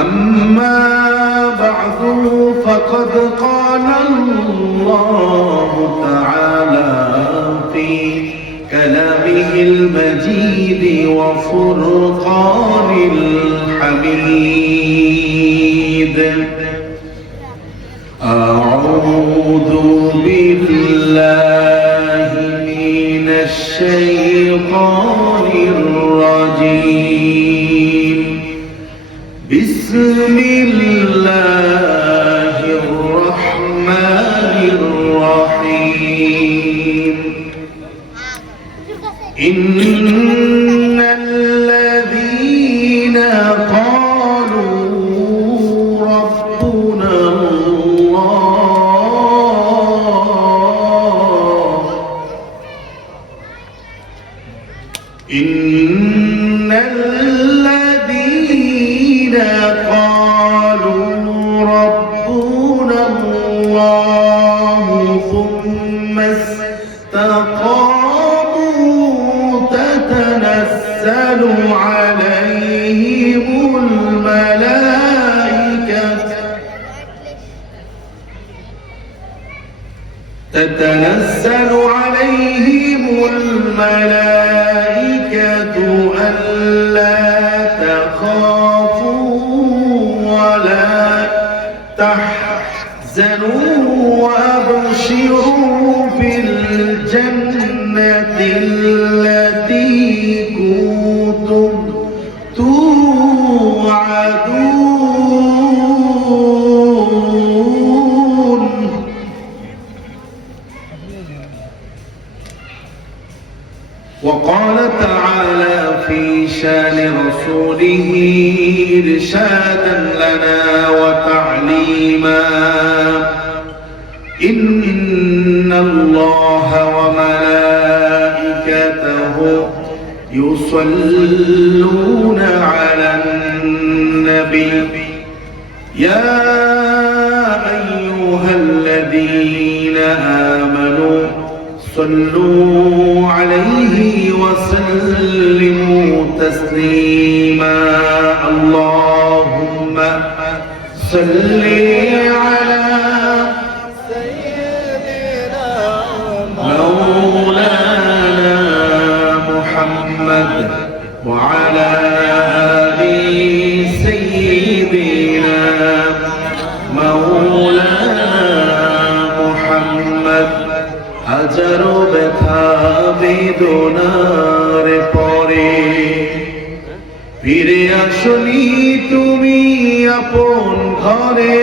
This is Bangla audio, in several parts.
أما بعد فقد قال الله تعالى في كلامه المجيد وفرقان الحميد أعوذ بالله من الشيطان الرجيم بسم الله الرحمن الرحيم إن الذين قالوا ربنا الله إن الذين قالوا ربنا الله ثم استقاموا تتنزل عليهم الملائكة ألا تخافوا ولا تحزنوا وأبشروا بالجنة التي كنتم توعدون. وقال تعالى في شان رسوله إرشادا لنا وتعليما إن الله وملائكته يصلون على النبي يا أيها الذين آمنوا صلوا عليه وسلموا تسليما اللهم صل على سيدنا مولانا محمد وعلى آل سيدنا مولانا محمد হাজার ব্যথা বেদনার পরে ফিরে আসনি তুমি আপন ঘরে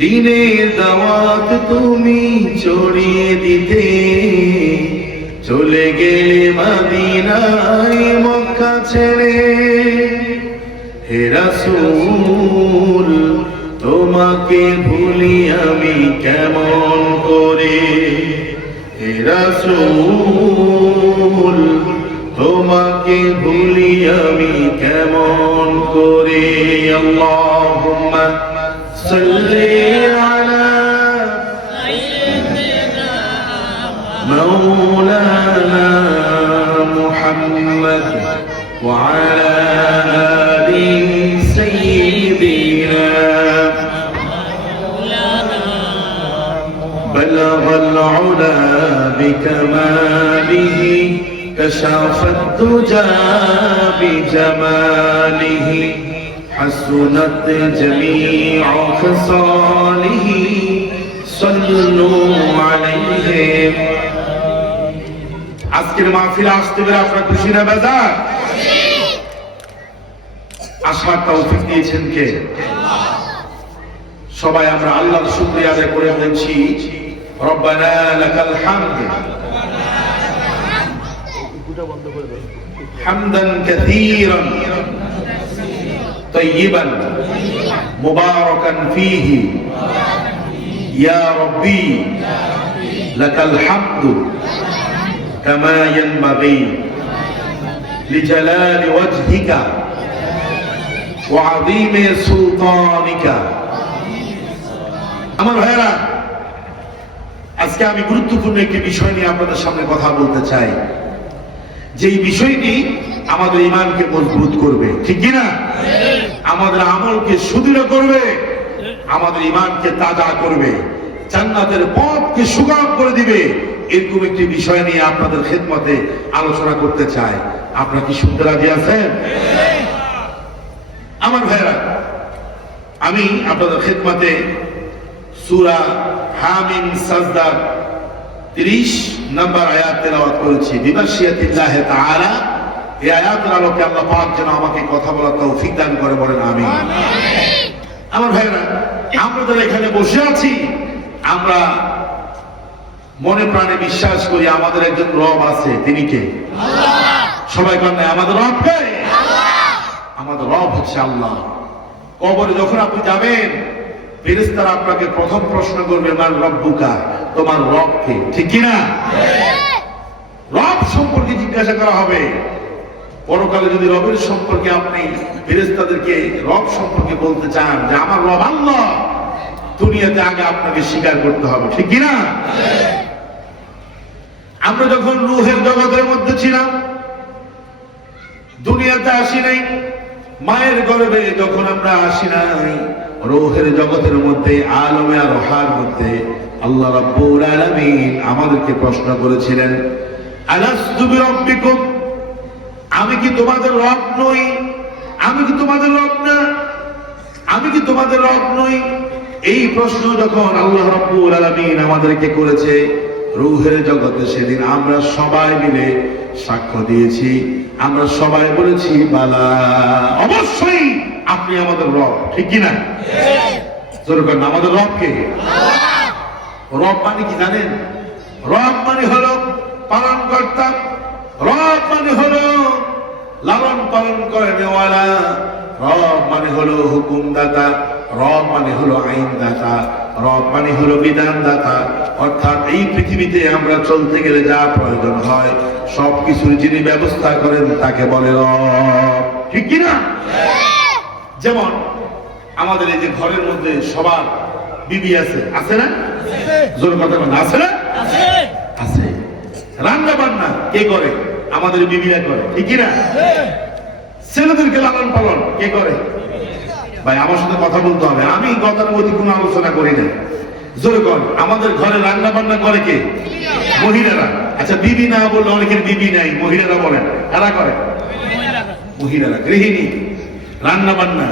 দিনের দাওয়াত তুমি ছড়িয়ে দিতে চলে গেলে মদিনায় মক্কা ছেড়ে হে রাসূল তোমাকে ভুলি আমি কেমন করে হে রাসূল তোমাকে ভুলি আমি কেমন করে আল্লাহুম্মা সাল্লি আলা সাইয়্যিদিনা মাওলানা মুহাম্মদ ওয়া আলা আলি সাইয়্যিদিনা بلغ العلا بكماله كشف الدجى بجماله حسنت جميع خصاله صلوا عليه আজকের মাহফিলে আসতে পেরে আপনারা খুশি না বেজার? আসার তৌফিক দিয়েছেন কে? সবাই আমরা আল্লাহর শুকরিয়া আদায় করে বলছি রব্বানা লাকাল হামদ হামদান কাসীরান তাইয়িবান মুবারাকান ফীহি ইয়া রাব্বি লাকাল হামদ কামা ইয়ানবাগি লিজালালি ওয়াজহিকা ওয়া আযীমি সুলতানিকা। আমার ভাইরা, আজকে আমি গুরুত্বপূর্ণ একটি বিষয় নিয়ে আপনাদের সামনে কথা বলতে চাই, যেই বিষয়টি আমাদের ঈমানকে মজবুত করবে, ঠিক কি না? আমাদের আমলকে সুদৃঢ় করবে, আমাদের ঈমানকে তাজা করবে, জান্নাতের পথকে সুগম করে দিবে। এরকম একটি বিষয় নিয়ে আপনাদের খেদমতে আলোচনা করতে চাই। আপনারা কি শুনতে রাজি আছেন? আমার ভাইরা, আমি আপনাদের খেদমতে সূরা হামিম সাজদার 30 নম্বর আয়াত তেলাওয়াত করেছি। বিমাশিয়াতিল্লাহ তাআলা, এই আয়াতের আলোকে আল্লাহ পাক যেন আমাকে কথা বলার তৌফিক দান করে, বলেন আমিন। আমার ভাইরা, আমরা যারা এখানে বসে আছি, আমরা মনে প্রাণে বিশ্বাস করি আমাদের একজন রব আছে। তিনি কে? আল্লাহ। সবাই বলেন আমাদের রব কে? আল্লাহ। আমাদের রব হচ্ছে আল্লাহ। কবরে যখন আপনি যাবেন, ফেরেশতারা আপনাকে প্রথম প্রশ্ন করবে, মান রব্বুকা, তোমার রব কে? ঠিক কি না? রব সম্পর্কে জিজ্ঞাসা করা হবে। পরকালে যদি রবের সম্পর্কে আপনি ফেরেশতাদেরকে রব সম্পর্কে বলতে চান যে আমার রব আল্লাহ, দুনিয়াতে আগে আপনাকে স্বীকার করতে হবে, ঠিক কি না? আমরা যখন রূহের জগতের মধ্যে ছিলাম, দুনিয়াতে আসি নাই, মায়ের গর্ভে যখন আমরা আসি নাই, রূহের জগতের মধ্যে, আলমে আর রোহার মধ্যে আল্লাহ রাব্বুল আলামিন আমাদেরকে প্রশ্ন করেছিলেন, আলাস্তু বিরাব্বিকুম, আমি কি তোমাদের রব নই? আমি কি তোমাদের রব না? আমি কি তোমাদের রব নই? এই প্রশ্ন যখন আল্লাহ রাব্বুল আলামিন আমাদেরকে করেছে রূহের জগতে, সেদিন আমরা সবাই মিলে সাক্ষ্য দিয়েছি। আমরা সবাই বলেছি বালা, অবশ্যই আপনি আমাদের রব, ঠিক কি না? জোরে বলেন আমাদের রব কে? আল্লাহ। রব মানে কি জানেন? রব মানে হলো পালনকর্তা, রব মানে হলো লালন পালন করে নেওয়ালা, রব মানে হলো হুকুমদাতা, রব মানে হলো আইনদাতা, রব মানে হলো বিধানদাতা। অর্থাৎ এই পৃথিবীতে আমরা চলতে গেলে যা প্রয়োজন হয় সবকিছুর যিনি ব্যবস্থা করেন তাকে বলে রব, ঠিক কি না? যেমন আমাদের এই যে ঘরের মধ্যে সবার বিবি আছে, আছে না? জোর কথা বলেন, আছে না? আছে। রান্না বান্না কে করে? আমাদের বিবিরা করে, ঠিক কি না? ছেলেদেরকে লালন পালন কে করে? ভাই আমার সাথে কথা বলতে হবে, আমি গতানুগতিক কোনো আলোচনা করি না। জোরে কর, আমাদের ঘরে রান্না বান্না করে কে? মহিলারা। আচ্ছা, বিবি না বললে অনেকের বিবি নাই, মহিলারা বলেন, কারা করে? মহিলারা, গৃহিণী। রান্না বান্না,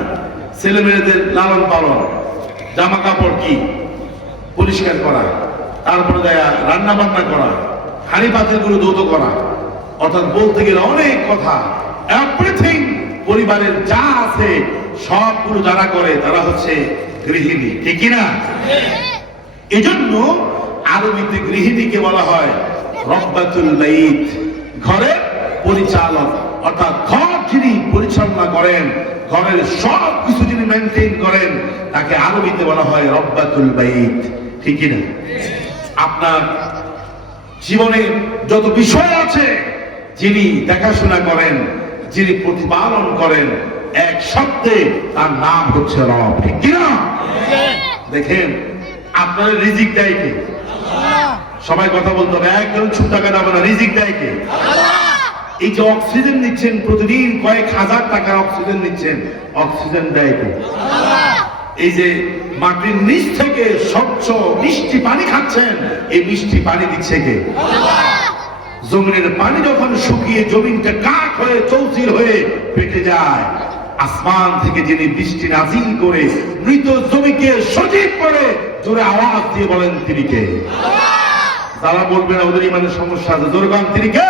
ছেলে মেয়েদের লালন পালন, জামা কাপড় কি পরিষ্কার করা, তারপরে দেয়া রান্না বান্না করা, হাঁড়ি পাতিল গুলো ধৌত করা, অর্থাৎ বলতে গেলে অনেক কথা। এভরিথিং পরিবারের যা আছে সবগুলো যারা করে তারা হচ্ছে গৃহিণী, ঠিক কি না? এজন্য আরবিতে গৃহিণীকে বলা হয় রব্বাতুল বাইত, ঘরের পরিচালক। অর্থাৎ ঘর যিনি পরিচালনা করেন, ঘরের সব কিছু যিনি মেনটেন করেন, তাকে আরবিতে বলা হয় রব্বাতুল বাইত, ঠিক কি না? আপনার জীবনে যত বিষয় আছে যিনি দেখাশোনা করেন, যিনি প্রতিপালন করেন, এক শব্দে তার নাম হচ্ছে রব, ঠিক কি না? দেখেন আপনার রিজিক দেয় কে? সবাই কথা বলতে হবে, একজন চুপ থাকা যাবে না। রিজিক দেয় কে? এই যে অক্সিজেন নিচ্ছেন, প্রতিদিন কয়েক হাজার টাকার অক্সিজেন নিচ্ছেন, অক্সিজেন দেয় কে? এই যে মাটির নিচ থেকে স্বচ্ছ মিষ্টি পানি খাচ্ছেন, এই মিষ্টি পানি দিচ্ছে কে? জমিনের পানি যখন শুকিয়ে জমিনটা কাঠ হয়ে চৌচির হয়ে পেটে যায়, আসমান থেকে যিনি বৃষ্টি নাজিল করে মৃত জমিকে সজীব করে জোরে আওয়াজ দিয়ে বলেন তিনি কে? তারা বলবে না ওদের ইমানের সমস্যা আছে, জোরে বলেন তিনি কে?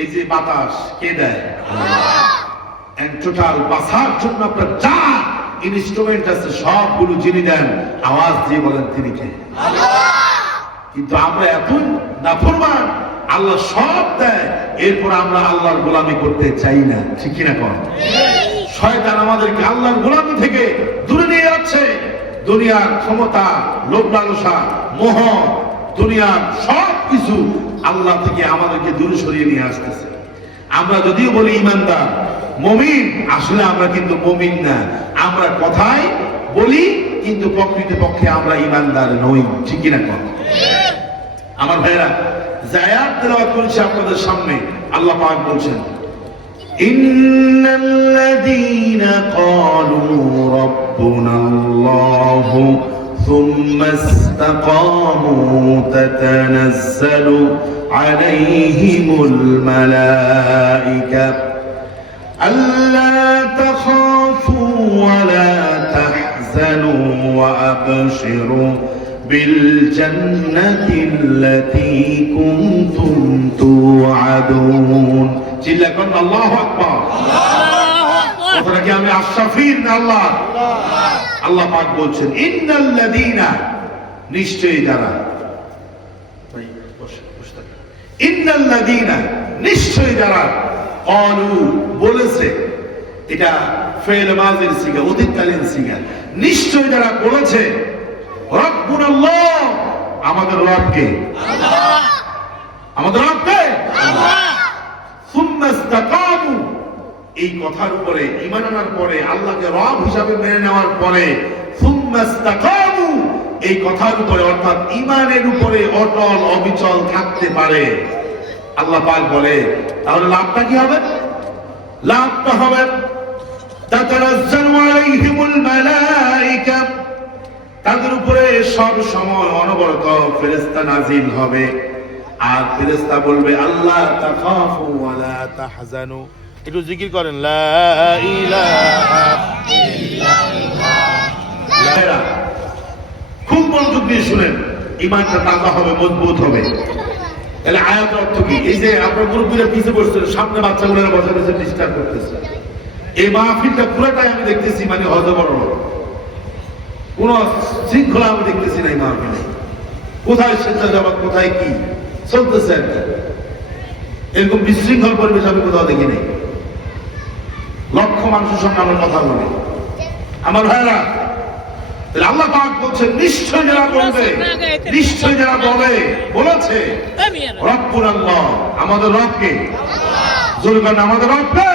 এই যে বাতাস কে দেয়? টোটাল বাসার জন্য আপনার যা ইনস্ট্রুমেন্ট আছে সবগুলো যিনি দেন, আওয়াজ দিয়ে বলেন তিনি কে? কিন্তু আমরা এত নাফরমান, আল্লাহ সব দেয়, এরপর আমরা আল্লাহর গোলামি করতে চাই না, ঠিক কিনা? কর শয়তান আমাদেরকে আল্লাহর গোলামি থেকে দূরে নিয়ে যাচ্ছে। দুনিয়ার ক্ষমতা, লোভ লালসা, মোহ, দুনিয়ার সব কিছু আল্লাহ থেকে আমাদেরকে দূরে সরিয়ে নিয়ে আসতেছে। আমরা যদিও বলি ইমানদার, মুমিন, আসলে আমরা কিন্তু মুমিন না। আমরা কথায় বলি কিন্তু প্রকৃতপক্ষে আমরা ইমানদার নই, ঠিক কিনা? কর আমার ভাইরা, যে আয়াত তেলাওয়াত করেছি আপনাদের সামনে, আল্লাহ পাক বলছেন ইন্নাল্লাযীনা ক্বালু রাব্বুনাল্লাহু সুম্মা ইসতাকামু তাতানাজ্জালু আলাইহিমুল মালায়েকা আল্লা তাখাফু ওয়া লা তাহজানু ওয়া আবশিরু بالجنة التي كنتم توعدون চিল্লা করুন আল্লাহু আকবার। কথাটা কি আমি আশরাফিন আল্লাহ? আল্লাহ পাক বলছেন ইন্নাল্লাযীনা, নিশ্চয়ই যারা, ইন্নাল্লাযীনা, নিশ্চয়ই যারা, ক্বালু, বলেছে, এটা ফেল মাজির সিগা, অতীতকালীন সিগা, নিশ্চয়ই যারা বলেছে রব্বুনাল্লাহ, আমাদের রবকে, আমাদের রবকে, সুম্মা ইসতাকামু, এই কথার উপরে ঈমান আনার পরে, আল্লাহকে রব হিসাবে মেনে নেওয়ার পরে, সুম্মা ইসতাকামু, এই কথার উপরে অর্থাৎ ঈমানের উপরে অটল অবিচল থাকতে পারে, আল্লাহ পাক বলে তাহলে লাভটা কি হবে? লাভটা হবে তাতানাজ্জালু আলাইহিমুল মালায়েকা, তাদের উপরে সব সময় অনবরত ফেরেশতা নাজিল হবে, আর ফেরেশতা বলবে আল্লাহ তাখাফু ওয়া লা তাহজানু। একটু জিকির করেন লা ইলাহা ইল্লাল্লাহ। খুব মনোযোগ দিয়ে শুনেন, ঈমানটা তাজা হবে, মজবুত হবে। তাহলে আয়াতের অর্থ কি? এই যে আপনার মুরব্বীরা পিছে বসছেন, সামনে বাচ্চাগুলো বসে বসে ডিস্টার্ব করতেছে, এই মাহফিলটা পুরোটাই আমি দেখতেছি মানে হজবরল, কোন শৃঙ্খলা আমি দেখতেছি না। মাহফিলে কোথায় স্বেচ্ছাসেবক, কোথায় কি চলতেছে, এরকম বিশৃঙ্খল পরিবেশ আমি কোথাও দেখি নাই। লক্ষ মানুষের সঙ্গে আমরা কথা বলি, আমার ভাইরা। আল্লাহ পাক বলছেন নিশ্চয় যারা বলবে, নিশ্চয় যারা বলে, বলেছে রব্বুনাল্লাহ, আমাদের রবকে, জোরে বলেন আমাদের রবকে,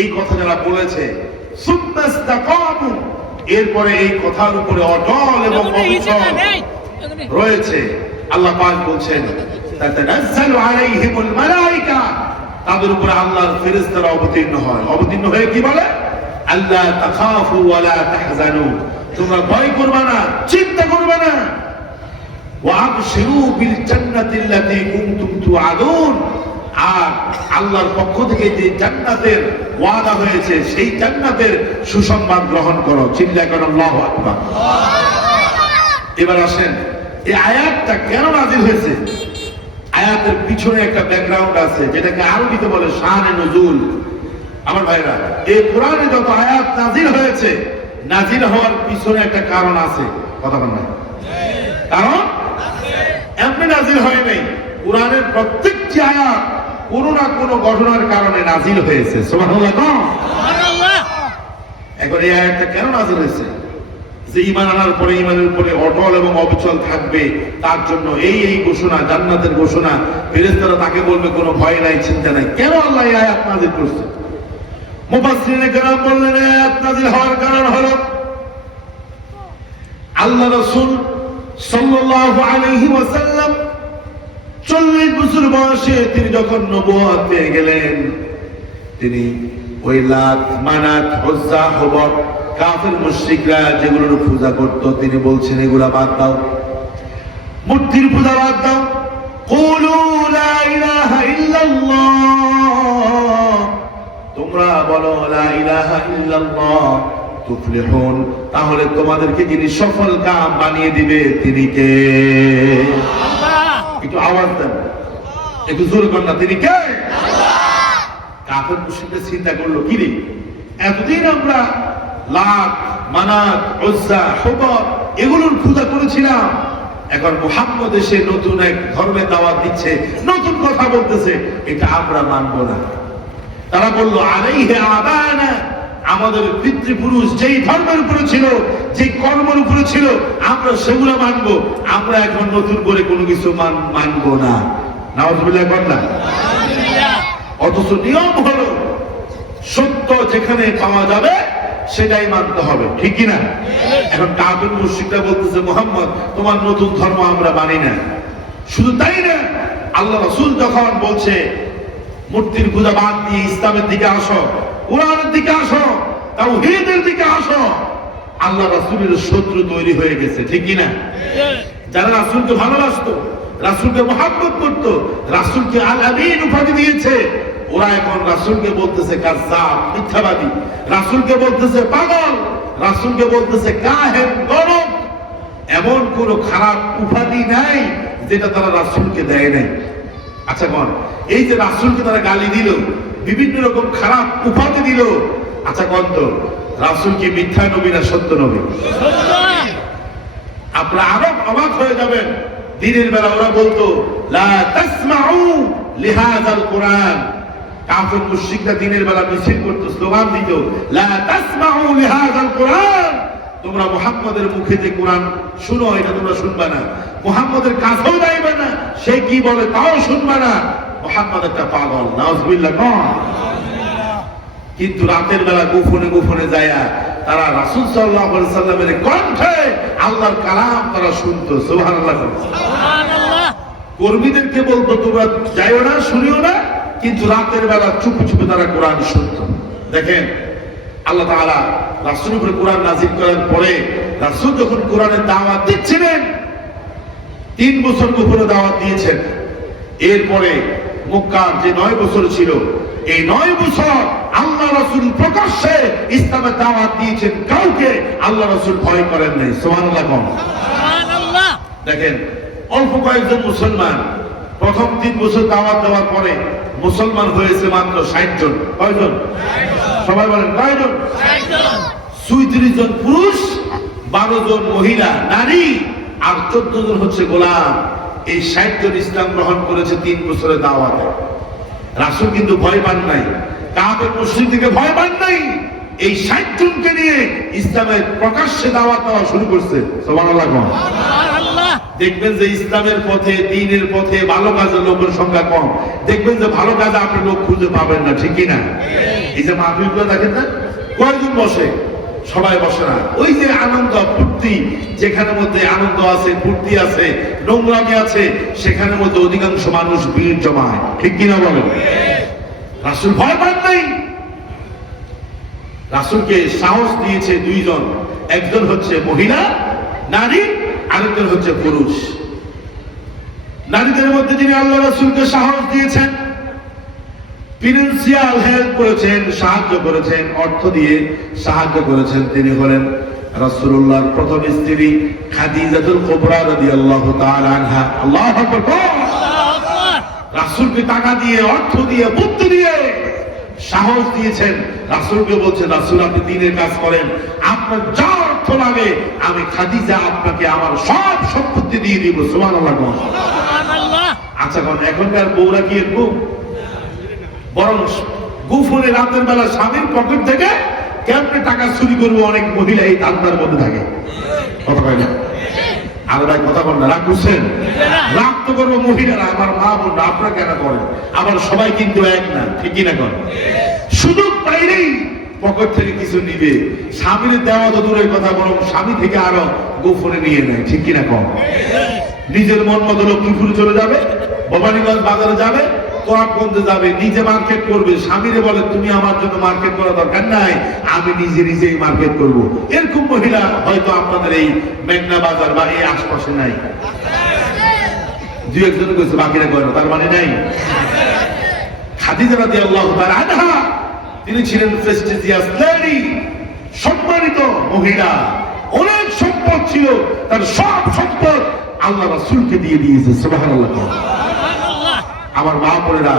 এই কথা যারা বলেছে, সুম্মা ইসতাকামু, এরপরে এই কথার উপরে অটল এবং অবিচল রয়েছে, আল্লাহ পাক বলছেন তাতানাজ্জালু আলাইহিমুল মালায়েকা, তাদের উপরে আল্লাহর ফেরেশতারা অবতীর্ণ হয়। অবতীর্ণ হয়ে কি বলে? আল্লাহ তাখাফু ওয়া লা তাহজানু, তোমরা ভয় করবে না, চিন্তা করবে না, ওয়া আবশিরু বিল জান্নাতিল্লাতী কুনতুম তুআদুন, আর আল্লাহর পক্ষ থেকে যে জান্নাতের ওয়াদা হয়েছে সেই জান্নাতের সুসংবাদ গ্রহণ করো। চিল্লা করো আল্লাহু আকবার। এবার আসেন, এই আয়াতটা কেন নাযিল হয়েছে? আয়াতের পিছনে একটা ব্যাকগ্রাউন্ড আছে, যেটাকে আরবিতে বলে শানে নুজুল। আমার ভাইরা, এই কোরআনে যত আয়াত নাযিল হয়েছে, নাযিল হওয়ার পিছনে একটা কারণ আছে, কথা বলেন না? কারণ এমনি নাযিল হয় নাই। কোরআনের প্রত্যেকটি আয়াত কোনো না কোনো ঘটনার কারণে নাযিল হয়েছে। সুবহানাল্লাহ। সুবহানাল্লাহ। এখন এই আয়াতটা কেন নাযিল হয়েছে? যে ঈমান আনার পরে ঈমানের উপরে অটল এবং অবিচল থাকবে, তার জন্য এই এই ঘোষণা, জান্নাতের ঘোষণা। ফেরেশতারা তাকে বলবে কোনো ভয় নাই, চিন্তা নাই। কেন আল্লাহ এই আয়াত নাযিল করছে? মুফাসসিরিনে কেরাম বললেন এই আয়াত নাযিল হওয়ার কারণ হলো আল্লাহ রাসূল সাল্লাল্লাহু আলাইহি ওয়াসাল্লাম 40 বছর বয়সে তিনি যখন নবুয়ত পেয়ে গেলেন, তিনি ওই লাত, মানাত, উজ্জা, হুবল, কাফির মুশরিকরা যেগুলোর পূজা করত, তিনি বলছেন এগুলা বাদ দাও, মূর্তির পূজা বাদ দাও। কুলু লা ইলাহা ইল্লাল্লাহ, তোমরা বলো লা ইলাহা ইল্লাল্লাহ তুফলিহুন, তাহলে তোমাদেরকে যিনি সফল কাম বানিয়ে দিবে তিনি কে? একটু আওয়াজ দেন, একটু জোরে কর না, তিনি কে? কাফের মুশরিকরা চিন্তা করলো, কি রে, এতদিন আমরা লাত, মানাত, উজ্জা, হুবল এগুলোর পূজা করেছিলাম, এখন মুহাম্মদ এসে নতুন এক ধর্মের দাওয়াত দিচ্ছে, নতুন কথা বলতেছে, এটা আমরা মানবো না। তারা বলল আলাইহি আবানা, আমাদের পিতৃপুরুষ যেই ধর্মের উপরে ছিল, যে কর্মের উপরে ছিল, আমরা সেগুলো মানবো, আমরা এখন নতুন করে কোনো কিছু মানবো না। নাউযুবিল্লাহ কর না। অথচ নিয়ম হলো সত্য যেখানে পাওয়া যাবে সেটাই মানতে হবে, ঠিক কিনা? এখন কাফির মুশরিকরা বলতেছে মুহাম্মদ তোমার নতুন ধর্ম আমরা মানি না, শুধু তাই না, আল্লাহ রাসূল যখন বলছে মূর্তির পূজা বাদ দিয়ে ইসলামের দিকে আসো, কোরআনের দিকে আসো, তাওহীদের দিকে আসো, আল্লাহ রাসূলের শত্রু তৈরি হয়ে গেছে, ঠিক কি না? যারা রাসূলকে ভালোবাসতো, রাসূলকে মহব্বত করতো, রাসূলকে আল আমিন উপাধি দিয়েছে, ওরা এখন রাসূলকে বলতেছে কাযযাব, মিথ্যাবাদী, রাসূলকে বলতেছে পাগল, রাসূলকে বলতেছে কাহেন, গরম। এমন কোন খারাপ উপাধি নাই যেটা তারা রাসূলকে দেয় নাই। আচ্ছা কোন এই যে রাসূলকে তারা গালি দিল, বিভিন্ন রকম খারাপ উপাধি দিল, আচ্ছা কোন তো রাসূল কি মিথ্যা নবী না সত্য নবী? আপনারা আরো অবাক হয়ে যাবেন, দিনের বেলা ওরা বলতো লা তাসমাউ লিহাযাল কোরআন। কাফের মুশরিকরা দিনের বেলা মিছিল করতো, স্লোগান দিত লা তাসমাউ লিহাযাল কোরআন, তোমরা মুহাম্মাদের মুখে যে কোরআন শুনো এটা তোমরা শুনবা না, মুহাম্মাদের কাছেও যাইবে না, সে কি বলে তাও শুনবা না, মুহাম্মাদ একটা পাগল, নাউযুবিল্লাহ। কিন্তু রাতের বেলা গোপনে গোপনে যায়া তারা রাসূল সাল্লাল্লাহু আলাইহি সাল্লামের কণ্ঠে আল্লাহর কালাম তারা শুনতো, সুবহানাল্লাহ। কর্মীদেরকে বলতো তোমরা যাইও না, শুনিও না, কিন্তু রাতের বেলা চুপে চুপে তারা কোরআন শুনতো। দেখেন আল্লাহ তাআলা রাসূলের উপরে কোরআন নাযিল করার পরে রাসূল যখন কোরআনের দাওয়াত দিচ্ছিলেন, 3 বছর গোপনে দাওয়াত দিয়েছেন। এরপরে মক্কার যে 9 বছর ছিল, এই 9 বছর আল্লাহ রাসূল প্রকাশ্যে ইসলামের দাওয়াত দিয়েছেন, কাউকে আল্লাহ রাসূল ভয় করেন নাই, সুবহানাল্লাহ। সুবহানাল্লাহ। দেখেন অল্প কয়েকজন মুসলমান প্রথম 3 বছর দাওয়াত দেওয়ার পরে মুসলমান হয়েছে মাত্র 60 জন। কয়জন? সবাই বলেন কয়জন? 37 জন পুরুষ, 12 জন মহিলা নারী, আর 14 জন হচ্ছে গোলাম। এই 60 জন ইসলাম গ্রহণ করেছে 3 বছরের দাওয়াতে। রাসূল কিন্তু ভয় পান নাই, কাফের মুশরিক থেকে ভয় পান নাই। এই 60 জনকে নিয়ে ইসলামের প্রকাশ্যে দাওয়াত দেওয়া শুরু করছে, সুবহানাল্লাহ। দেখবেন যে ইসলামের পথে, দ্বীনের পথে ভালো কাজের লোকের সংখ্যা কম, দেখবেন যে ভালো কাজে আপনি লোক খুঁজে পাবেন না, ঠিক কি না? এই যে মাহফিলগুলো দেখেন না, কয়জন বসে? সবাই বসে না। ওই যে আনন্দ ফুর্তি, যেখানে মধ্যে আনন্দ আছে, ফুর্তি আছে, নোংরামি আছে, সেখানের মধ্যে অধিকাংশ মানুষ ভিড় জমায়, ঠিক কিনা বলেন? রাসূল ভয় পান নাই। রাসূলকে সাহস দিয়েছে 2 জন, একজন হচ্ছে মহিলা নারী, আরেকজন হচ্ছে পুরুষ। নারীদের মধ্যে যিনি আল্লাহ রাসূলকে সাহস দিয়েছেন, ফিনান্সিয়াল হেল্প করেছেন, সাহায্য করেছেন, অর্থ দিয়ে সাহায্য করেছেন, তিনি হলেন রাসূলুল্লাহর প্রথম স্ত্রী খাদিজাতুল কুবরা রাদিয়াল্লাহু তাআলা আনহা। আল্লাহু আকবার। রাসূলকে টাকা দিয়ে, অর্থ দিয়ে, বুদ্ধি দিয়ে সাহস দিয়েছেন। রাসূলকে বলছেন রাসূল আপনি দ্বীনের কাজ করেন, আপনার যা অর্থ লাগে আমি খাদিজা আপনাকে আমার সব সম্পত্তি দিয়ে দিব, সুবহানাল্লাহ। সুবহানাল্লাহ। আচ্ছা কোন এখনকার বউরা কি এরকম? বরং গোপনে রাতের বেলা স্বামীর পকেট থেকে কেমনে টাকা চুরি করবো, অনেক মহিলা এই ধান্দার মধ্যে থাকে, কথা কয় না? আর ভাই কথা বল না, রাগ করছেন? রাগ তো করবো মহিলারা, আমার মা বোন, আপনারা কেন করেন? আবার সবাই কিন্তু এক না, ঠিকই না? করেন সুযোগ পাইলেই পকেট থেকে কিছু নিবে, স্বামীর দেওয়া তো দূরের কথা, বরং স্বামী থেকে আরো গোপনে নিয়ে নেয়, ঠিক কিনা? কম নিজের মন মতো লক্ষ্মীপুর চলে যাবে, ভবানীগঞ্জ বাজারে যাবে, তোরাবগঞ্জে যাবে, নিজে মার্কেট করবে, স্বামীরে বলে তুমি আমার জন্য মার্কেট করা দরকার নাই, আমি নিজে নিজেই মার্কেট করব। এরকম মহিলা হয়তো আপনাদের এই মেঘনা বাজার বা এই আশপাশে নাই, 2-1 জন কইছে, বাকিরা কয় না, তার মানে নাই। খাদিজা রাদিয়াল্লাহু তাআলা আনহা তিনি ছিলেন প্রেস্টিজিয়াস লেডি, সম্মানিত মহিলা, অনেক সম্পদ ছিল, তার সব সম্পদ আল্লাহ রাসূলকে দিয়ে দিয়েছে, সুবহানাল্লাহ। আমার মা বোনেরা,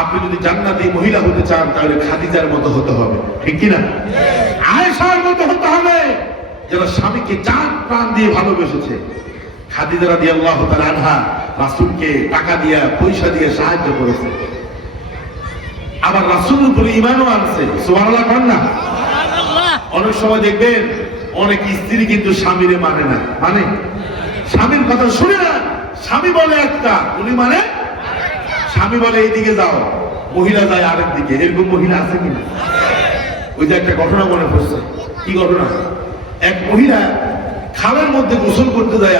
আপনি যদি জান্নাতি মহিলা হতে চান তাহলে খাদিজার মতো হতে হবে, ঠিক কি না? আয়েশার মতো হতে হবে, যারা স্বামীকে জান প্রাণ দিয়ে ভালোবেসেছে। খাদিজা রাদিয়াল্লাহু তাআলা আনহা রাসূলকে টাকা দিয়ে, পয়সা দিয়ে সাহায্য করেছে, আবার রাসূলের উপরে ঈমানও আনছে, সুবহানাল্লাহ। না অনেক সময় দেখবেন অনেক স্ত্রী কিন্তু স্বামীরে মানে না, মানে স্বামীর কথা শুনে না, স্বামী বলে একটা, উনি মানে স্বামী বলে এইদিকে যাও, মহিলা যায় আরেক দিকে। এরকম মহিলা আছে কিনা? ওই যে একটা ঘটনা মনে পড়ছে। কি ঘটনা? এক মহিলা খালের মধ্যে গোসল করতে যায়,